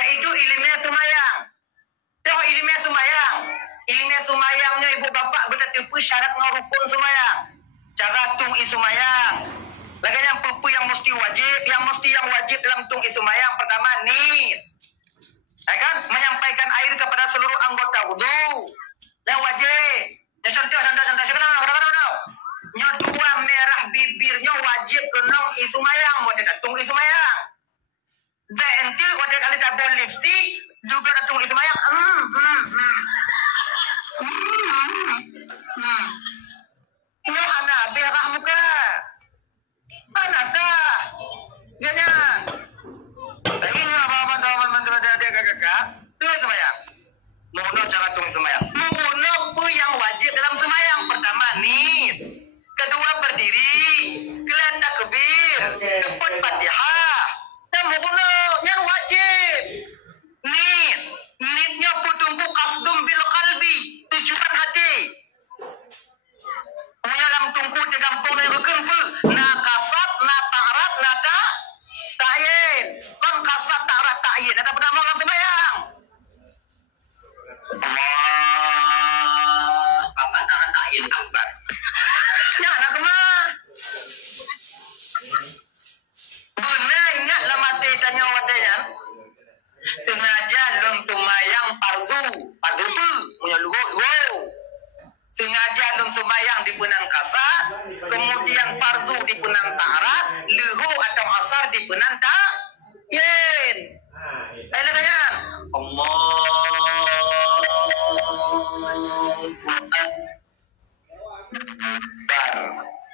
yaitu ilmu semayang. Tahu ilmu semayang? Ilmu semayangnya ibu bapa bertipu syarat rukun semayang. Cara tung semayang. Lagi yang pupu yang mesti wajib dalam tung semayang pertama ni. Kan menyampaikan air kepada seluruh anggota wudu. Yang wajib. Yang contoh sekarang. Nya dua merah bibirnya wajib kenong isumayang mau tung isumayang. Benti wajib kali tabel lipstick juga tung isumayang. Ini anak berah muka. Anak dah. Jangan. Tapi apa teman-teman ada kakak. Tung isumayang. Mohon cara tung isumayang. Mohon yang wajib dalam semayang pertama nit. Kedua berdiri, kelihatan takbir, teput Fatihah. Dan mohon yang wajib. Nitnya putungku kasdum bil qalbi, tujuan hati. Punya dalam tungku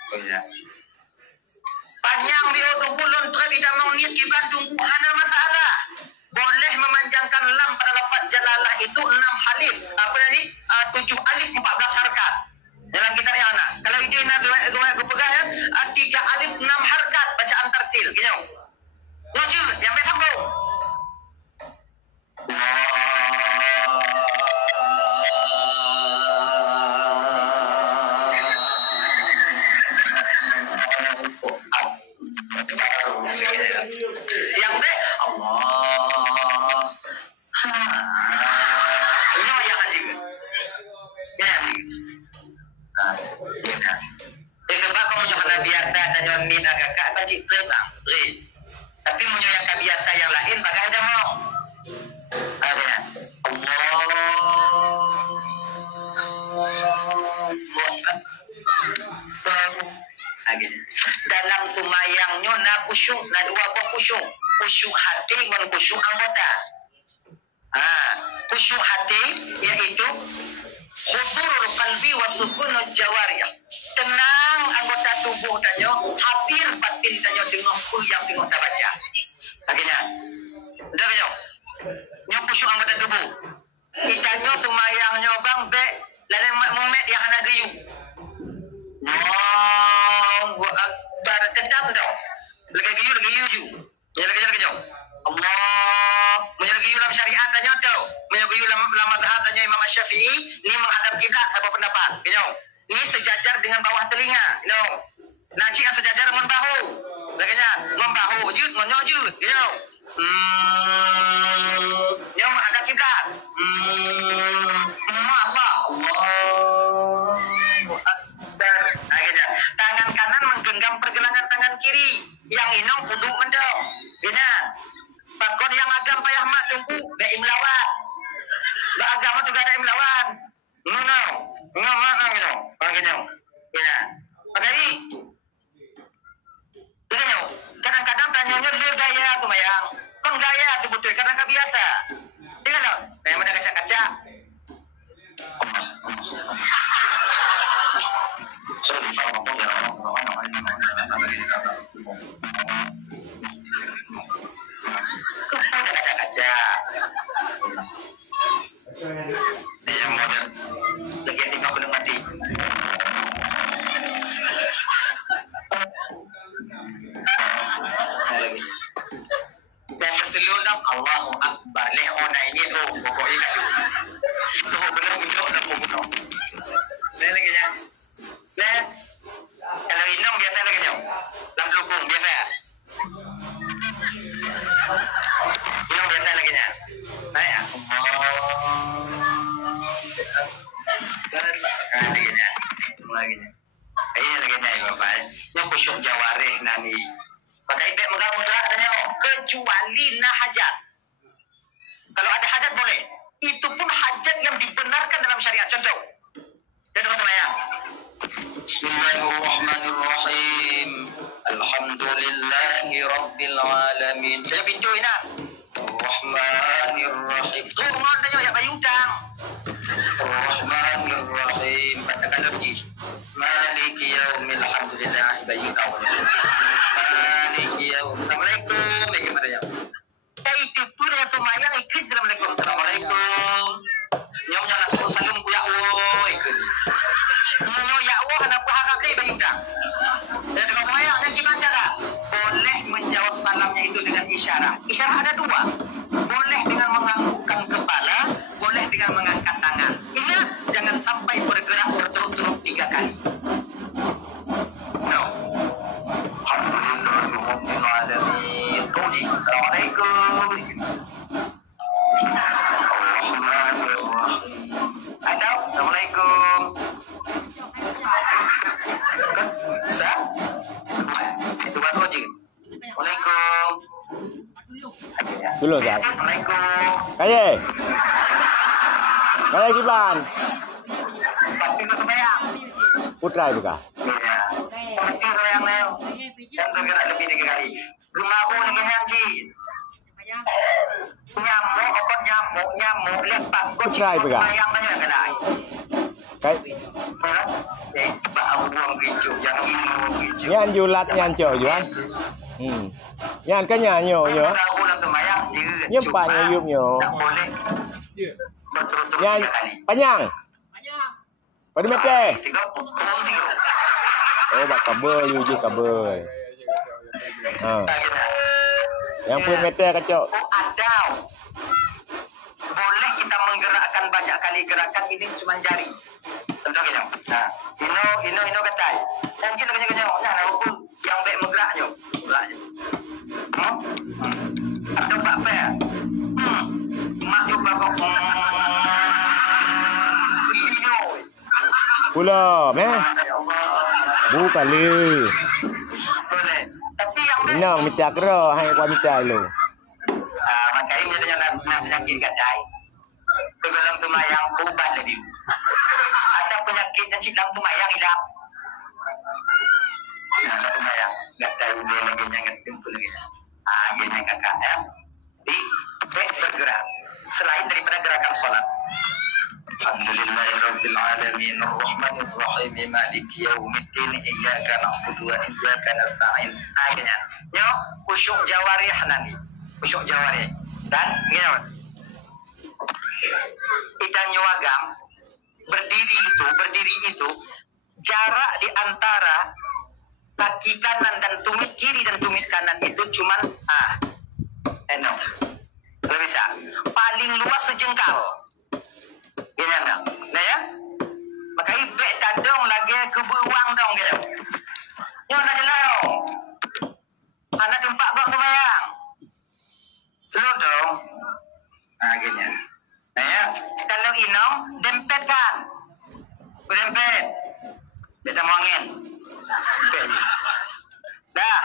Ya. Panjang bio tungkulun terlebih mau niat kibat tunggu hana masalah. Boleh memanjangkan lam pada lafaz jalalah itu 6 alif. Apa tadi? 7 alif 14 harakat. Dalam kitab yang anak. Kalau itu gue pegang ya, 3 alif 6 harakat bacaan tertil. Gitu. Lucu, yang baik sambung. Yang B Allah. Ini yang aja. Ya. Sebab kamu jangan biasa dan jangan minta kakak bacik terbang. Tapi punya yang biasa yang lain pakai aja mau. Ada. Dalam sumayangnya na khusyuk, na dua buah khusyuk. Khusyuk hati dan khusyuk anggota. Khusyuk hati yaitu khudurul qalbi wa sukunul jawarih. Tenang anggota tubuh tanyo, hadir batin tanyo dengan yang tengok tak baca. Akhirnya, dah kanyo. Nyo khusyuk anggota tubuh. Kita nyo sumayang nyo bang be, lain mumet yang ada gayung. Gua akbar kedap dah. Lagi ju. Ya lagi ju. Allah, menyergi dalam syariat tanya tu. Menyergi dalam mazhab tanya Imam Syafi'i, ni menghadap kiblat siapa pendapat. You know. Ni sejajar dengan bawah telinga. You know. Naci yang sejajar dengan bahu. Laganya, dengan bahu jut, dengan jut. You know. Yang menghadap kiblat. Allah. Tangan kanan menggenggam pergelangan tangan kiri. Yang inong duduk mendong. Gina. Pakon yang agam payah mak tunggu. Dah imlawan. Dah agama juga ada imlawan. Gina. Gina. Padahal Gina. Kadang-kadang tanyanya dia gaya tu mayang. Kau gaya tu betul. Kadang-kadang biasa. Dengar tak? Yang mana kaca-kaca. Kaca-kaca. Yang model. Lagi yang tinggal belum mati. Dan berseludang Allahu Akbar. Lehona ini tu. Pokoknya tak tu. Itu benar-benar dan benar. Lain lagi ya. Lain. Kalau inong biasa lagi nyok. Dalam lukung biasa. Inong biasa lagi nya. Baik ah. Lagi nya. Lagi nya. Ini lagi nya Bapak. Yang khusyuk jawarih nani. Pakai beg megah-megah tanya kecuali nah hajat. Kalau ada hajat boleh. Itu pun hajat yang dibenarkan dalam syariat. Contoh. Jadi semayang. Bismillahirrahmanirrahim. Alhamdulillahi rabbil alamin. Saya pintu ini. Ar-Rahmanirrahim. Tu rumah tanya yang kayu udang. Ar-Rahmanirrahim. Katakan lagi. Maliki yaumil hamdulillah bayi kau. Maliki yaum. Assalamualaikum. Bagaimana ya? Itu pun yang semayang ikut Assalamualaikum. Assalamualaikum. Nyomnya langsung salam ku ya Allah ikut. Nyo ya Allah kenapa harap ni bayi udang? Dan kalau semayang dan gimana cara? Boleh menjawab salamnya itu dengan isyarat. Isyarat ada dua. Boleh dengan menganggukkan kepala, boleh dengan mengangkat tangan. Ingat, jangan sampai bergerak berturut-turut 3 kali. No. Alhamdulillahirrahmanirrahim. Assalamualaikum. Ada? Assalamualaikum. Sa? Itu baru je. Assalamualaikum. Dulu Zat. Assalamualaikum. Kaya. Kaya Kiban. Tapi kau semayang. Putra itu kah? Ya. Mesti semayang leo. Dan bergerak lebih 3 kali. Rumah aku lagi nyanyi. Nyamuk, okot nyamuk, lepak. Putra itu kah? Semayang tanya kedai. Kai Pak buang hijau, jangan minum hijau. nyan julat nyan cho juan. Nyan kan nyanyo yo. Tahu lah semayang je. Nyempat nyup nyo. Tak boleh. Berturut-turut Nyan 3 kali. panjang. Pada mete. 3 Oh bak kabel you je kabel. Ha. Yang pun mete kacau. Ada. Boleh kita menggerakkan banyak kali gerakan ini cuma jari. Contohnya. Nah, ino kata. Yang kita kenyang-kenyang. Nah, aku yang baik menggeraknya. Geraknya. Atau Pak Pe. Mak yo bakok. Pula, meh. Bukan le. Boleh. Tapi yang Minang minta kera hai kuat minta lu. makanya dia nak penyakit gadai. Dalam semayang ubat lagi. Ada penyakit dan dalam semayang hilang. Dalam semayang gadai udah lagi jangan tumpul lagi. Gini kakak ya. Jadi bergerak selain daripada gerakan sholat. Alhamdulillahirabbil alamin arrahmanir rahim maliki yaumiddin iyyaka na'budu wa iyyaka nasta'in. Akhirnya, nyo khusyuk jawarih nanti. Khusyuk jawarih. Dan nyo kita nyuagam berdiri itu jarak di antara kaki kanan dan tumit kiri dan tumit kanan itu cuman Kalau bisa paling luas sejengkal. Gini anda, nah ya, maka ibe tadong lagi kebuang dong gitu. Nyo nak jelau, anak tempat buat semayang, seluruh dong. Gini, nah ya, kalau inom dempet kan, dempet, beda angin, dah.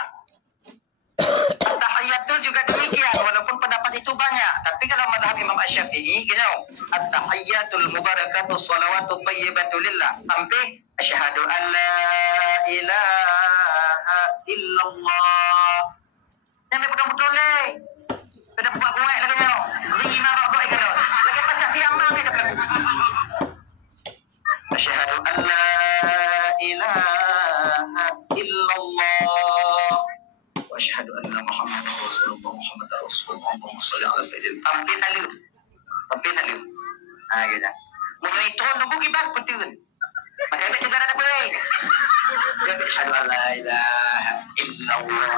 At-tahiyatul juga demikian walaupun pendapat itu banyak tapi kalau mazhab Imam Asy-Syafi'i gitu at-tahiyatul mubarakatuh shalawatu thayyibatu lillah sampai asyhadu an la ilaha illallah sampai betul-betul leh pada buat kuat lagi nyo lima rokok ikan lagi pecah tiambang kita asyhadu an la ilaha illallah asyhadu anna Muhammadar Rasulullah Allahumma shalli ala sayyidina tampil halu gitu mulai itu nunggu kibar betul maka ini juga ada boleh jadi asyhadu an la ilaha illallah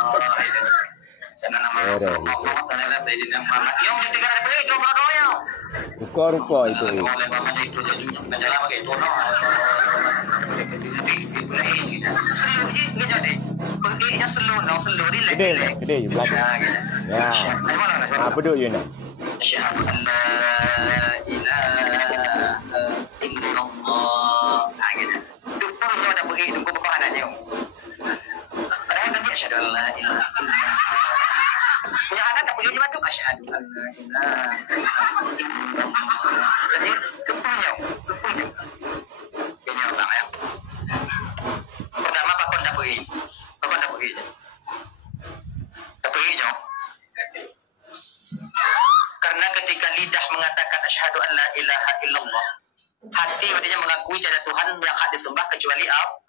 sana nama Rasulullah sallallahu alaihi wasallam yang juga ada boleh itu berdoa Rupa-rupa itu. oleh mama itu majalah pakai itu seluruh je jadi perginya seluruh relax Gede je belakang. Ya. Peduk you nak. Asyhadu an la ilaha illallah. Gitu. Dukung dia dah pergi dukung bukan ada dia. Padahal tadi asyhadu an la ilaha illallah. Punya anak tak pergi macam asyhadu an la ilaha illallah. Jadi dukung dia. Ini yang sama ya. Pertama pakon dah pergi. Karena ketika lidah mengatakan asyhadu an la ilaha illallah, hati artinya mengakui tiada Tuhan yang hak disembah kecuali Allah.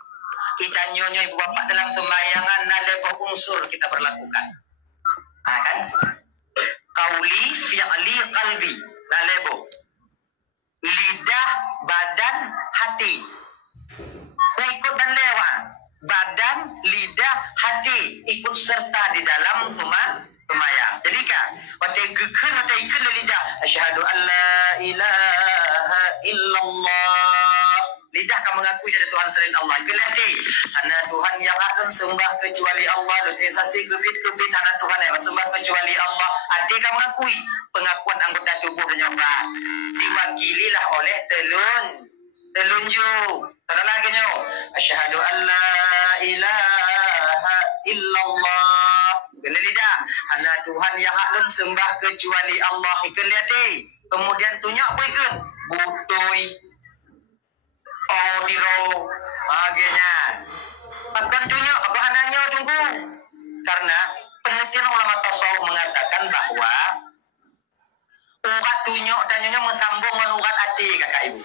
Kita nyonya ibu bapak dalam semayangan nalebo unsur kita berlakukan. Kan? Qauli, fi'li, qalbi, nalebo. Lidah, badan, hati. Ikut dan lewat. Badan, lidah, hati ikut serta di dalam semayang. Jadi kan, waktu ikut lidah, asyhadu an la ilaha illallah. Lidah kan mengakui ada Tuhan selain Allah. Kelihatan, hanya Tuhan yang akan sembah kecuali Allah. Lutisasi kebit hanya Tuhan yang sembah kecuali Allah. Hati kan mengakui pengakuan anggota tubuh dan nyoba. Diwakililah oleh telunjuk. Terus lagi nyo, asyhadu an la ilaha illallah. Kena lidah, hanya Tuhan yang hak sembah kecuali Allah. Kelihatan. Kemudian tunjuk apa ikut? Butoi. Tiro. Akhirnya. Akan tunjuk apa ananya tunggu. Karena penelitian ulama tasawuf mengatakan bahwa urat tunjuk dan nyonya mensambung dengan urat hati kakak ibu.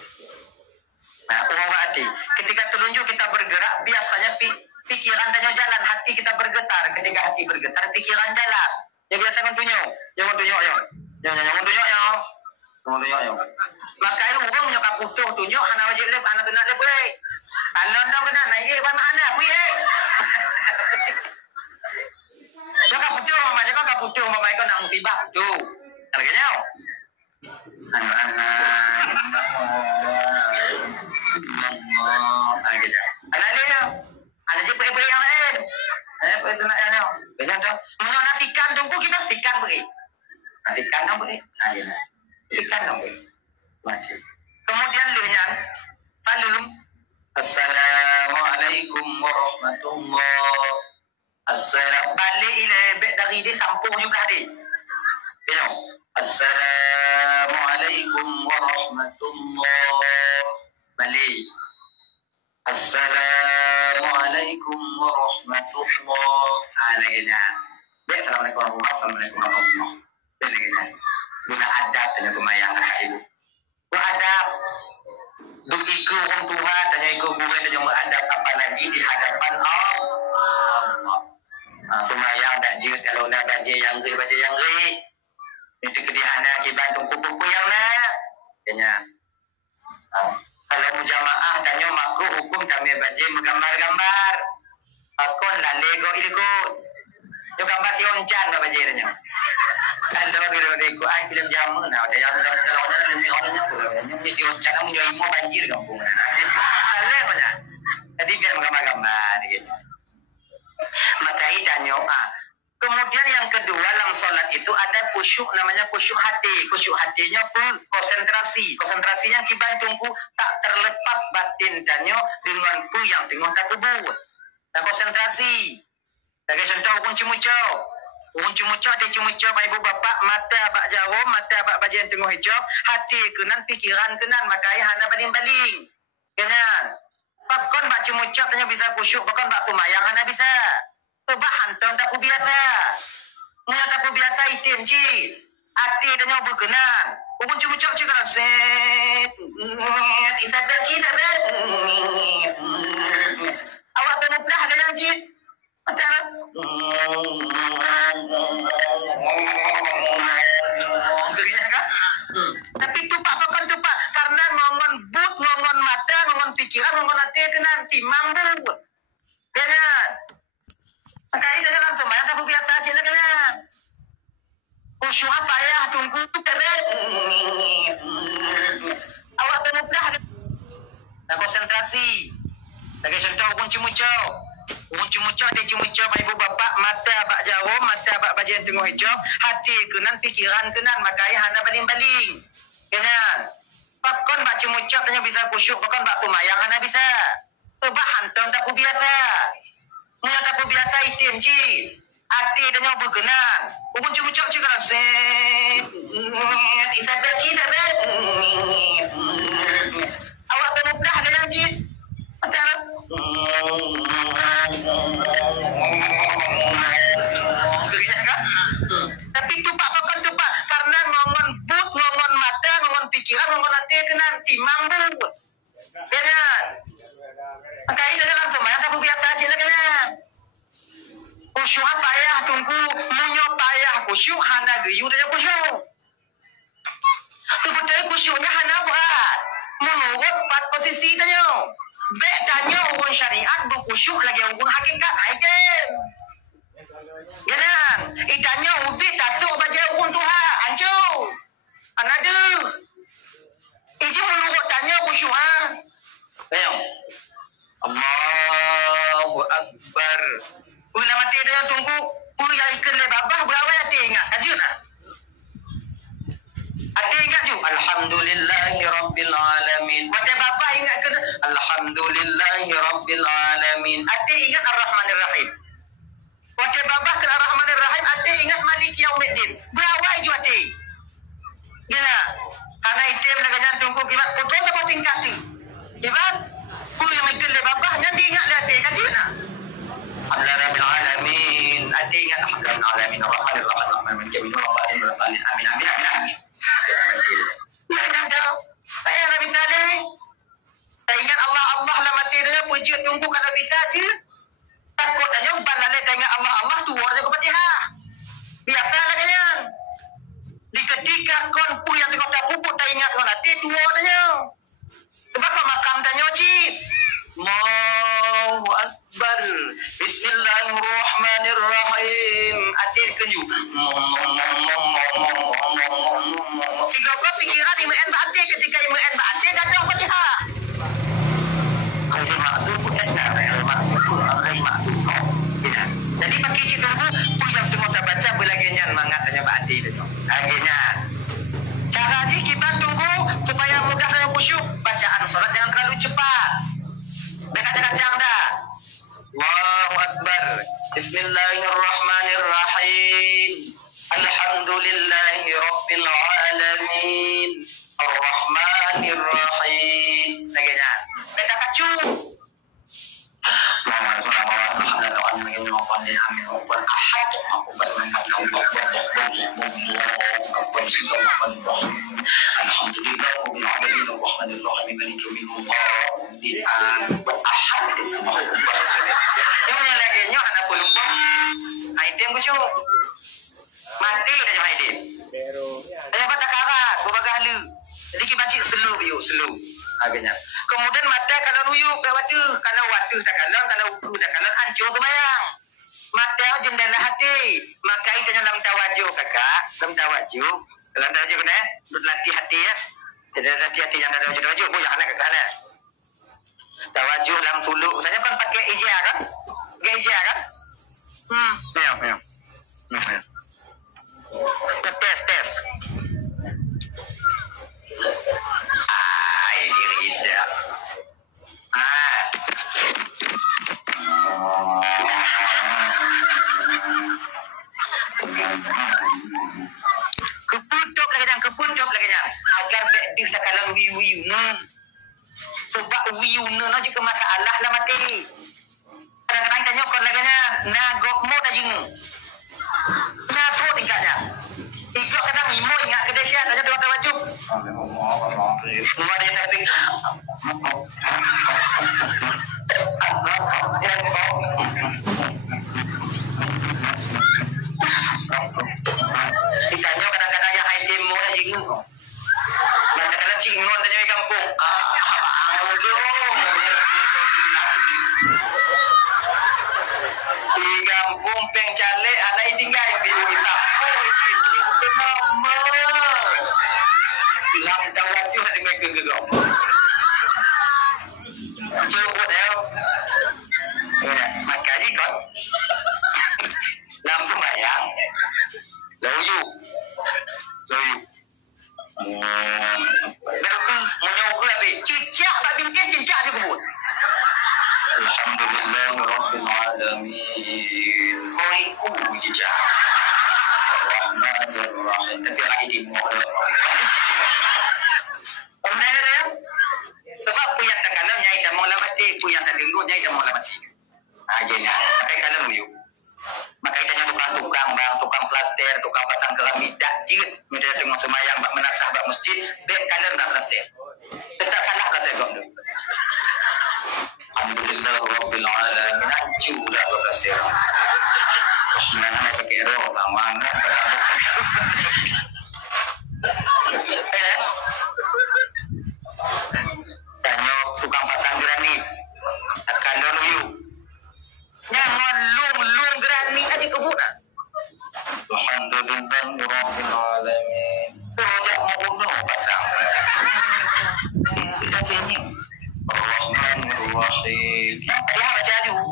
Nah, berarti ketika telunjuk kita bergerak, biasanya pikiran tanya jalan, hati kita bergetar. Ketika hati bergetar, pikiran jalan. Ya biasa kan tunjuk. Jangan tunjuk ya. Jangan tunjuk ya. Jangan tunjuk ya. Maka itu orang menyokap putuh tunjuk, anak wajib lep, anak tunjuk lep, boleh. Kalau anda kena naik, mana anak, boleh. Jangan putuh, mama. Jangan putuh, mama. Kau nak musibah, putuh. Harganya. Anak-anak. Anak dia. Ada je pergi yang lain. Itu nak yang lain. Macam tu. Mana nak ikan tunggu kita ikan pergi. Nak ikan kan pergi. Ayolah. Ikan kan pergi. Macam. Kemudian lihat salam. Assalamualaikum warahmatullahi. Assalam. Balik ilebek dari dia sampung juga dia. Tengok. Assalamualaikum warahmatullahi. Balik. Assalamualaikum warahmatullahi. Lagi dah. Baik, assalamualaikum warahmatullahi wabarakatuh. Baik lagi dah. Guna adab dengan kemayang kakak ibu. Beradab. Duk ikut orang Tuhan, tanya ikut guru, tanya beradab apa lagi di hadapan Allah. Semayang tak je kalau nak baca yang ri, baca yang ri. Itu kedihana akibat tungku-tungku yang nak. Tanya. Kalau mujamaah tanya makruh hukum kami baca menggambar-gambar. Akon lah lego ikut. Yo gambar si oncan lah baca tanya. Kalau dia ikut ai film jama nah ada yang dalam ni orangnya pula. Ni si oncan mu yo imo banjir kampung. Ale mana. Jadi biar menggambar-gambar gitu. Maka tanya kemudian yang kedua dalam solat itu ada khusyuk, namanya khusyuk hati. Khusyuk hatinya pun konsentrasi. Konsentrasinya kiban tunggu tak terlepas batin danyo dengan pu yang tengah tak kubur. Dan konsentrasi. Sebagai contoh hukum cimucau. Hukum cimucau dia cimucau ibu bapak mata abak jarum, mata abak baju yang tengah hijau, hati kenan, pikiran kenan, maka ayah hana baling-baling. Kenan. Pakon bak cimucau tanya bisa khusyuk, pakon bak sumayang hana bisa. Sebab hantam tak biasa. Mula tak biasa itim ci. Hati dan nyawa berkenan. Hukum cuma-cuma cik kalau set. Isak dah ci tak dah. Awak tak mudah ke yang ci? Macam Berinya kan? Tapi tupak pakan tupak. Karena ngongon but, ngongon mata, ngongon pikiran, ngongon hati kenan. Timang but. Jangan. Sekali dia langsung main tak biasa aja lah kan. Khusyuk apa ya tunggu tebe. Awak tengok dah. Dan konsentrasi. Sebagai contoh hukum cimucau. Hukum cimucau dia cimucau ibu bapak mata abak jarum, mata abak baju yang tengah hijau, hati kenan, pikiran kenan, maka ayah hana baling-baling. Kenan. Pakon bak cimucau tanya bisa khusyuk, pakon bak sumayang hana bisa. Sebab hantam tak biasa. Mula tak biasa itim ci. Hati dan nyawa berkenan. Hukum cuma-cuma cik kalau set. Isak dah ci tak dah. Awak tak mudah ke yang ci? Macam Berinya kan? Tapi tupak pakan tupak. Karena ngongon but, ngongon mata, ngongon pikiran, ngongon hati kenan. Timang but. Jangan. Maka ini dalam semuanya tak biasa aja lah kan. Khusyuk apa ya tunggu munyo payah khusyuk hana geyu dan khusyuk. Sebetulnya khusyuknya hana berat. Menurut 4 posisi tanya. Baik tanya hukum syariat berkhusyuk lagi hukum hakikat item. Jangan. Itanya ubi tasuk baca hukum Tuhan. Hancur. Anada. Iji menurut tanya khusyuk ha. Tengok. Allahu Akbar. Ulah mati dia tunggu. Ulah ikan le babah berawal hati ingat. Ajut tak? Hati ingat ju. Alhamdulillahi Rabbil Alamin. Mati babah ingat ke? Alhamdulillahi Rabbil Alamin. Hati ingat Ar-Rahmanir Rahim. Mati babah ke Ar-Rahmanir Rahim. Hati ingat Malik Yaumiddin. Berawal ju hati. Gila. Karena item dengan tunggu kibat. Putus apa tingkat tu? Kibat? Kuih yang ikan le babah. Nanti ingat le hati. Kacau tak? Alhamdulillah alamin. Hati ingat alhamdulillah alamin. Ar-Rahmanir Rahim. Amin amin amin amin. Saya nak tahu. Saya Nabi Saleh. Saya ingat mati tua tanya. Sebab kau makam tanya cik. Allahu Akbar. Bismillahirrahmanirrahim. Atir kenyu. Jika kau pikiran iman batin ketika iman batin datang Fatihah. Kalau maktu bukan maktu. Jadi bagi cik tunggu, yang tengok tak baca boleh genyan mangat tanya batin itu. Akhirnya. Cara ni kita tunggu supaya mudah dan khusyuk. Bacaan solat jangan terlalu cepat. Kacang-kacang dah. Allahu Akbar. Bismillahirrahmanirrahim. Alhamdulillahi Rabbil Alamin. Ar-Rahmanirrahim. Lagi-nya. Kita kacung. Slow. Agaknya. Kemudian mata kalau ruyuk dah watu, kalau watu tak kalau wudu tak hancur sembahyang. Mata jendela hati, maka itu dalam tawajuh kakak, dalam tawajuh kena berlatih hati ya. Tidak hati yang ada tawajuh, bukan kakak ada. Tawajuh dalam suluk, tanya kan pakai ijazah kan? Pakai ijazah kan? Ya. Tes. Tidak. Keputup lagi jangan. Agar dia tak kalah wiu sebab wiu no juga masalah lah mati. Kadang-kadang tanya kau lagi nagok mo dah jeng. Kenapa tingkatnya? Ikut kadang imo ingat kedai siat aja dua wajib. Semua dia tapi ditanya kadang-kadang yang item mo dah jeng. Kadang-kadang cingon tanya di kampung. Di kampung pengcale anak tinggal yang biru kita. Lam tawat tu ada mereka gegap. Cuba dah. Makasih kau. Lam sembahyang. Layu. Menyokong habis. Cicak tak bingkai cicak je kebun. Alhamdulillah Rabbil Alamin. Hoiku cicak. Ar-Rahmanir-Rahim. Tapi aidin mu'ala. Omnanya dia. Sebab puyat tak kalam nyai dah mula mati. Puyat tak linggu nyai dah mula mati. Akhirnya. Pakai kalam you. Maka itanya tukang-tukang bang, tukang plaster, tukang pasang keramik. Tak jid. Minta tengok semayang, bak menasah, bak masjid. Bek kalam dah plaster. Tetap salah plaster kau tu. Alhamdulillah Rabbil Alamin. Hancur dah plaster. Mana pakai roh bang, mana tanya tukang pasang granit kalau you nyangon lung granit aja kebun. Alhamdulillah Rabbil Alamin. Projek mau bunuh pasang Ar-Rahmanir-Rahim. Ya baca dulu.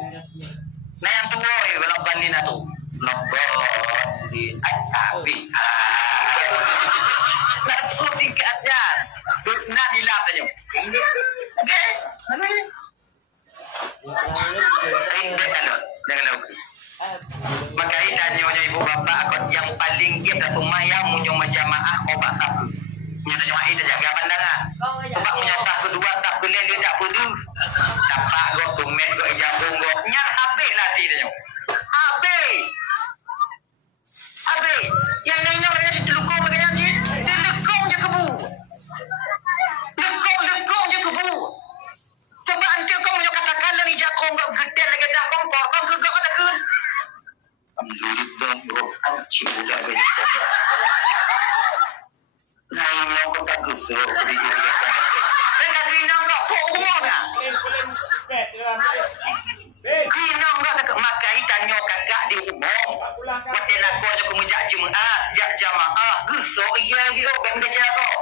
Nah yang tua belum banding tu. Lebaran tapi nak tu tingkatnya nak dilap saja. Okey, mana ni? Dengar. Maka tanya ibu bapa yang paling giat atau mayang munyo majamaah obat sapu. Munyo jamaah itu jaga pandangan. Sebab munyo sah kedua sah boleh dia tak perlu. Tapak go tumet go jambung go nyar habislah ti dia. Habis. Yang lain mereka situ lekong mereka yang cik. Dia lekong je kebu. Lekong je kebu. Coba nanti kau punya katakan lah ni jakong kau gedel lagi dah kompor. Kau gegak kau takkan. Alhamdulillah. Hancur dah. Nah, yang kau tak gesur. Kena enggak nak makai tanya kakak di rumah. Mati laku aja kemujak Jumaat, jak jamaah. Gesok iya lagi kau kan baca kau.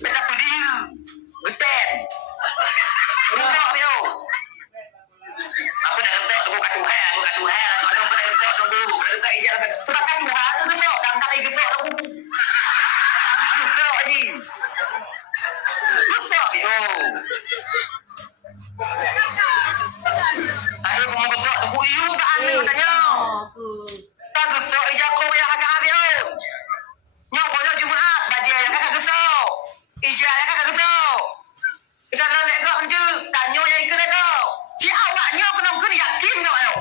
Betapa dia? Geten. Gesok dia. Aku dah gesok tunggu kat Tuhan, kat Tuhan. Ada pun gesok tunggu. Gesok iya kan. Sebab kat Tuhan tu gesok, tak lagi gesok tunggu. Gesok lagi. Gesok dia. Saya mau besok tu iu tak ada tanya. Tak besok ijak kau yang agak dia. Nyok boleh Jumaat baca yang agak besok. Ijak yang agak besok. Kita nak nak kau je tanya yang ikut kau. Si awaknya kena kena yakin kau ayo.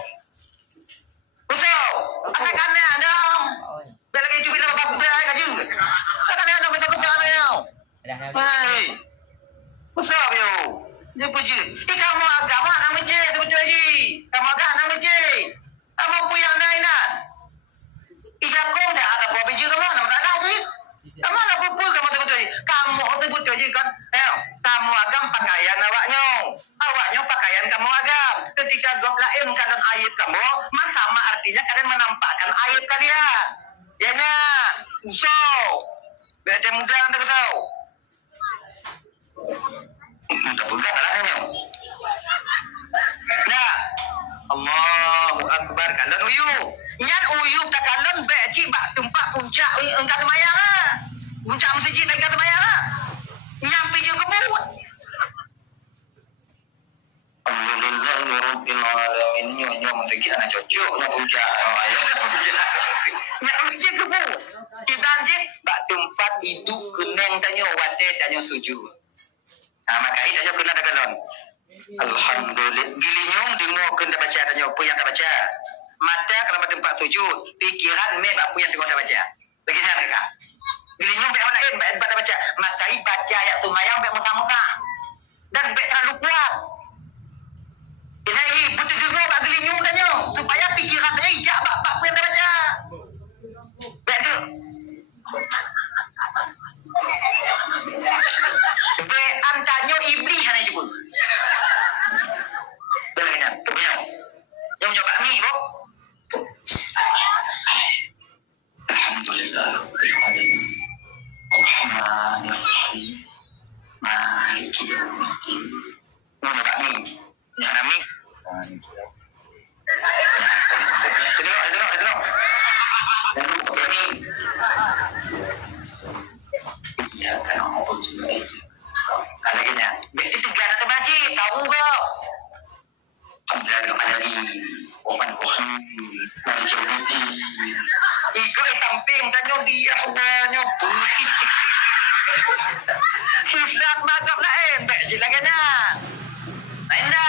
Besok. Akan kena ada. Biar lagi cuba dapat apa kerja. Akan ada besok-besok ayo. Hai. Besok yo. Dia puji. Kamu agama nama je, betul je. Kamu agama nama je. Kamu punya lain nak. Ijakong dah ada apa biji kamu nama tak ada je. Kamu nak pupul kamu betul je. Kamu betul je kan. Kamu agam pakaian awaknya. Awaknya pakaian kamu agam. Ketika gop lain kalian aib kamu, mas sama artinya kalian menampakkan aib kalian. Ya nak. Usau. Biar dia mudah anda tahu. Tak buka salahnya. Nah, Allahu Akbar kalian uyu. Nyan uyu tak kalian beci bak tempat puncak engkau semayang ah. Puncak masjid engkau semayang ah. Nyampe je kebut. Alhamdulillahirabbil alamin. Nyo mentegi anak cocok nak puncak. Nyampe je kebut. Kita anjing bak tempat itu keneng tanya wate tanya sujud. Maka ini tanya kena dagalon. Alhamdulillah. Gilinyong dengar kena baca tanya apa yang dah baca. Mata kalau tempat sujud, pikiran me bak punya tengok dah baca. Begini mereka. Gilinyong be lain pada baca. Maka ini baca ayat sumayang be musa-musa. Dan be terlalu kuat. Ini butuh dengar bak gilinyong tanya supaya pikiran tanya ijak bak punya dah baca. Be tu. Be antanyo iblis hanya je pun. Belakangnya, kemudian. Yang mencoba mi, Bob. Alhamdulillah. Alhamdulillah. Maliki yaumiddin. Mencoba mi. Yang nama mi. Tengok. Tengok mi. Ya kan apa sih? Ada kena. Beti tiga nak baca, tahu kau? Alhamdulillah ada di oman kohan, menjadi. Ikut samping tanya dia awalnya. Susah masak lain, baik je lah kena. Lain dah.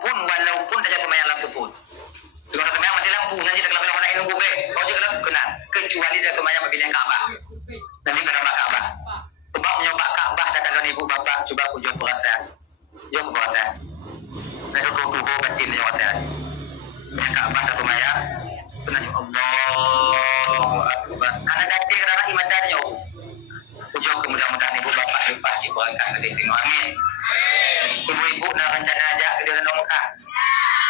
Walaupun saja sembahyang lampu pun. Kalau sembahyang mati lampu, nanti tak kalau nak ilmu baik, kau juga kena. Kecuali dia sembahyang bila Kaabah. Nanti kena Kaabah. Sebab menyoba Kaabah dan kalau ibu bapa cuba pujuk perasaan. Jom perasaan. Dan kuku batin yang perasaan. Yang Kaabah dan sembahyang, sebenarnya Allahu Akbar. Karena nanti kerana iman dan jauh. Pujuk mudah-mudahan ibu bapa lepas diberangkat ke sini. Amin. Ibu-ibu nak rencana ajak ke dalam Mekah.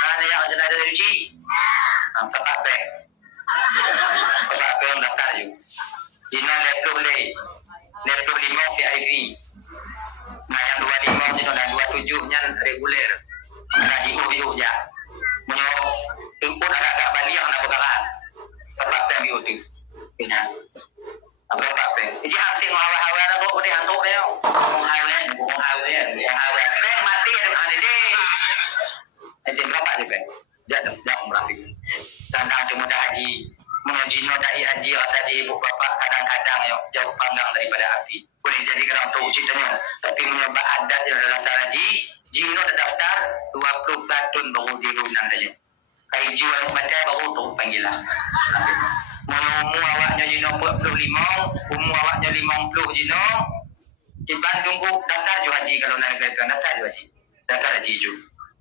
Ada yang rencana ada cuci. Nampak apa? Apa yang daftar you? Ina laptop leh. tu. Kena. Apa apa? Jadi hasil hawa-hawa dah kau dia hantuk dia. Kau hawa dia. Teng mati ada dia. Jadi berapa je kan? Jangan umrah tu. Tandang cuma dah haji. Mengaji dah haji tadi ibu bapa kadang-kadang yo jauh panggang daripada api. Boleh jadi kerana tu ceritanya. Tapi menyebab adat yang dalam daftar haji, jino dah daftar 21 baru dirunan tanya. Kai jual pada baru tu panggil lah. Umur awaknya jino 45, umur awaknya 50 jino. Iban tunggu daftar ju haji kalau naik kereta daftar ju haji. Daftar haji ju.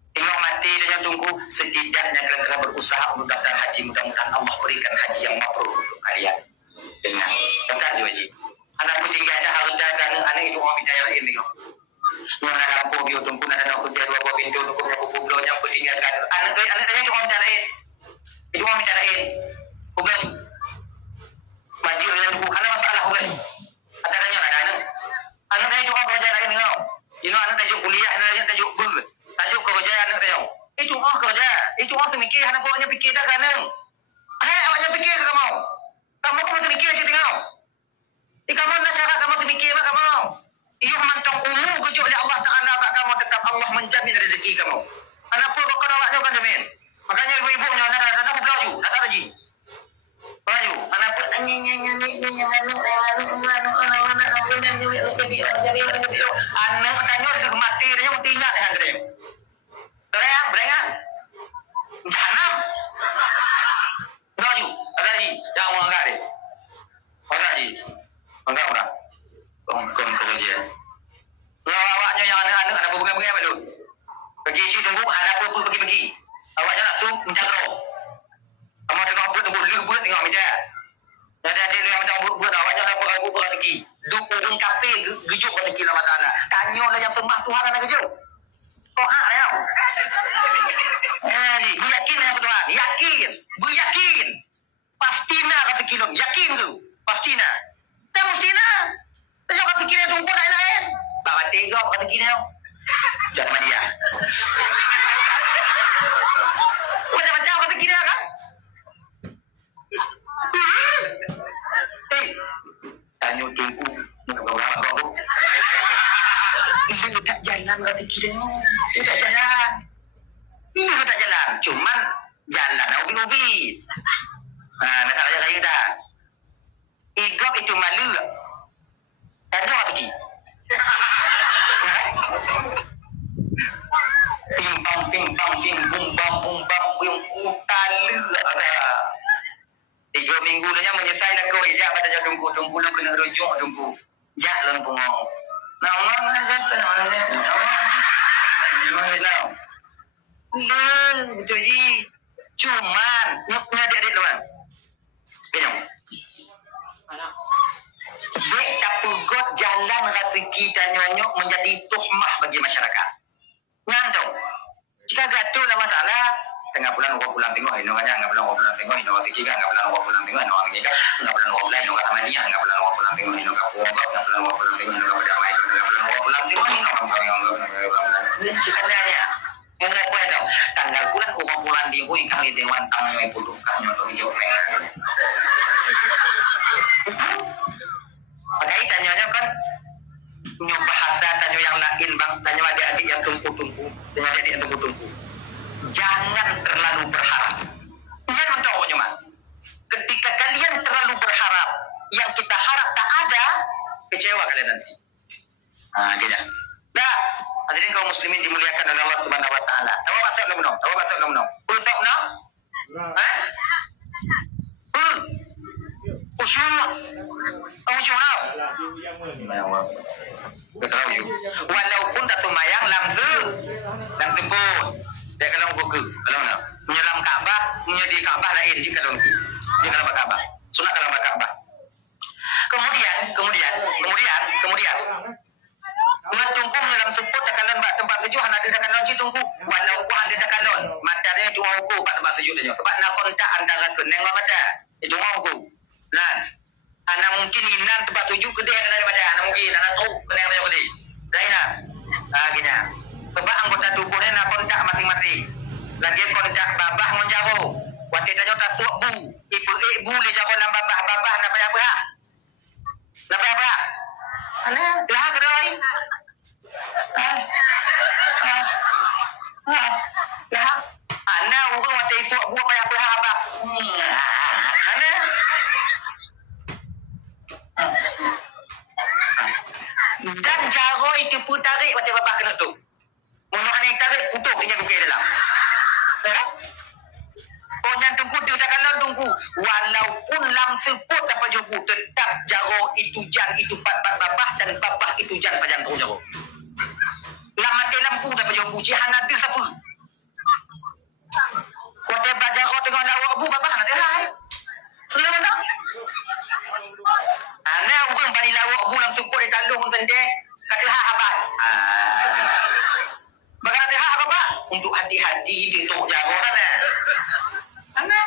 Tengok mati dan tunggu setidaknya kalian telah berusaha untuk daftar haji. Mudah-mudahan Allah berikan haji yang mabrur untuk kalian. Dengan daftar ju haji. Anak pun tinggal ada harga dan anak itu orang minta yang lain tengok. Yang nak lampu dia tunggu nak ada kerja dua buah pintu tunggu berapa bulan yang pun tinggalkan. Anak saya itu orang minta lain. Itu orang minta lain. Bukan. Maju dengan tunggu. Anak masalah bukan. Ada tanya lah anak. Anak saya itu orang kerja lain tengok. You know anak tajuk kuliah, anak tajuk ber. Tajuk kerja anak tengok. Itu orang kerja. Itu orang semikir. Anak awaknya fikir dah kan. Awaknya fikir ke kamu? Kamu kau masih fikir macam tengok. Kamu nak cara kamu semikir lah kamu. Ia mantang umur kejuk oleh Allah Ta'ala bak kamu tetap Allah menjamin rezeki kamu. Anak pun kau awak tu kan jamin. Makanya ibu-ibunya anak berlaju, tak ada lagi. Berlaju. Anak pun anak tanya dia mati dia mesti ingat yang dia. Berengat. Jahanam. Berlaju. Tak ada lagi. Jangan menganggap dia. Ada lagi. Enggak pernah. Kongkong kerja. Awaknya yang anak berbengang-bengang apa tu? Pergi isi tunggu, anak pun pergi-pergi. Awaknya nak tu, menjangkau. Kamu tengok bulat tengok meja. Ada yang macam bulat, awaknya nak berat lagi. Duk ujung kafe, gejuk rezeki Allah Ta'ala. Tanyalah yang sembah Tuhan nak gejuk. Doa dia. Yakin yang Tuhan, yakin. Beryakin. Pastina rezeki lu, yakin tu. Pastina. Tak mesti nak. Tak jauh kata kira tunggu lain-lain. Bapak tengok kata kira. Jangan dia. Macam-macam kata kira kan? Tanya tunggu. Berapa-berapa. Ini tak jalan kata kira. Dia tak jalan. Ini tak jalan. Cuman jalan ubi-ubi. Nak salah lagi tak? Igok itu malu. Tanya lagi. Bum bam, yang utalu. 3 minggu dah menyesal lah kau. Ya, pada jauh tunggu lah kena rujuk tunggu. Jalan pungau. Nama betul ji. Cuman punya adik-adik tu kan. Kenyang. Dek tak pegot jalan rezeki dan nyonyok menjadi tuhmah bagi masyarakat. Nyantong. Jika gaduh lah masalah, tengah bulan orang pulang tengok, ini orang tengah bulan orang pulang tengok, ini orang tiga, tengah bulan orang pulang tengok, ini orang tiga, tengah bulan orang lain, orang Tamaniyah, tengah bulan orang pulang tengok, ini orang Pogok, tengah bulan orang pulang tengok, ini orang Berdamai, tengah bulan orang pulang tengok, ini orang ini sebenarnya. Yang nak buat tau, tanggal bulan orang pulang di hui kali dewan tanggal yang puluh kali untuk hijau merah. Makanya tanyanya kan nyoba bahasa tanya yang lain bang, tanya adik-adik yang tunggu-tunggu, tanya adik yang tunggu-tunggu. Jangan terlalu berharap. Jangan mencoba mah. Ketika kalian terlalu berharap, yang kita harap tak ada, kecewa kalian nanti. Tidak. Dah. Hadirin kaum muslimin dimuliakan oleh Allah Subhanahu wa taala. Tahu bahasa belum? Tahu bahasa belum? Untuk nak? Hah? Usyuk. Usyuk tau. Walaupun tak sumayang lam sebut. Dia kalau buku, kalau nak menyelam Kaabah, punya di Kaabah lain jika kalau nanti. Dia kalau Kaabah. Sunat kalau Kaabah. Kemudian tunggu menyelam sebut dalam tempat sejuk ada dalam tunggu walaupun ada dalam matanya itu aku kat tempat sejuk dia sebab nak kontak antara keneng dengan mata itu aku nah anak mungkin inan tempat sejuk gede daripada anak mungkin anak tahu keneng dia gede lainlah gini sebab anggota tubuhnya nak kontak masing-masing lagi kontak babah menjauh waktu tanya tak suap bu ibu le jauh dalam babah Dan jaro itu pun tarik mata babah kena tu. Mundur yang tarik putus dia ke dalam. Ya? Oh yang tunggu dia tak kalau tunggu walaupun langsung pun tak pajuku tetap jaro itu jan itu pat babah dan babah itu jan panjang tu jaro. Mati lampu dah pajuku jihan ada siapa? Kau belajar kau tengok lawak bu babah nak hai. Selamat tak? Anak orang balik lawak bu langsung kau dia talung sendiri kata habat. Bagaimana apa? Untuk hati-hati itu jaro kan? Anak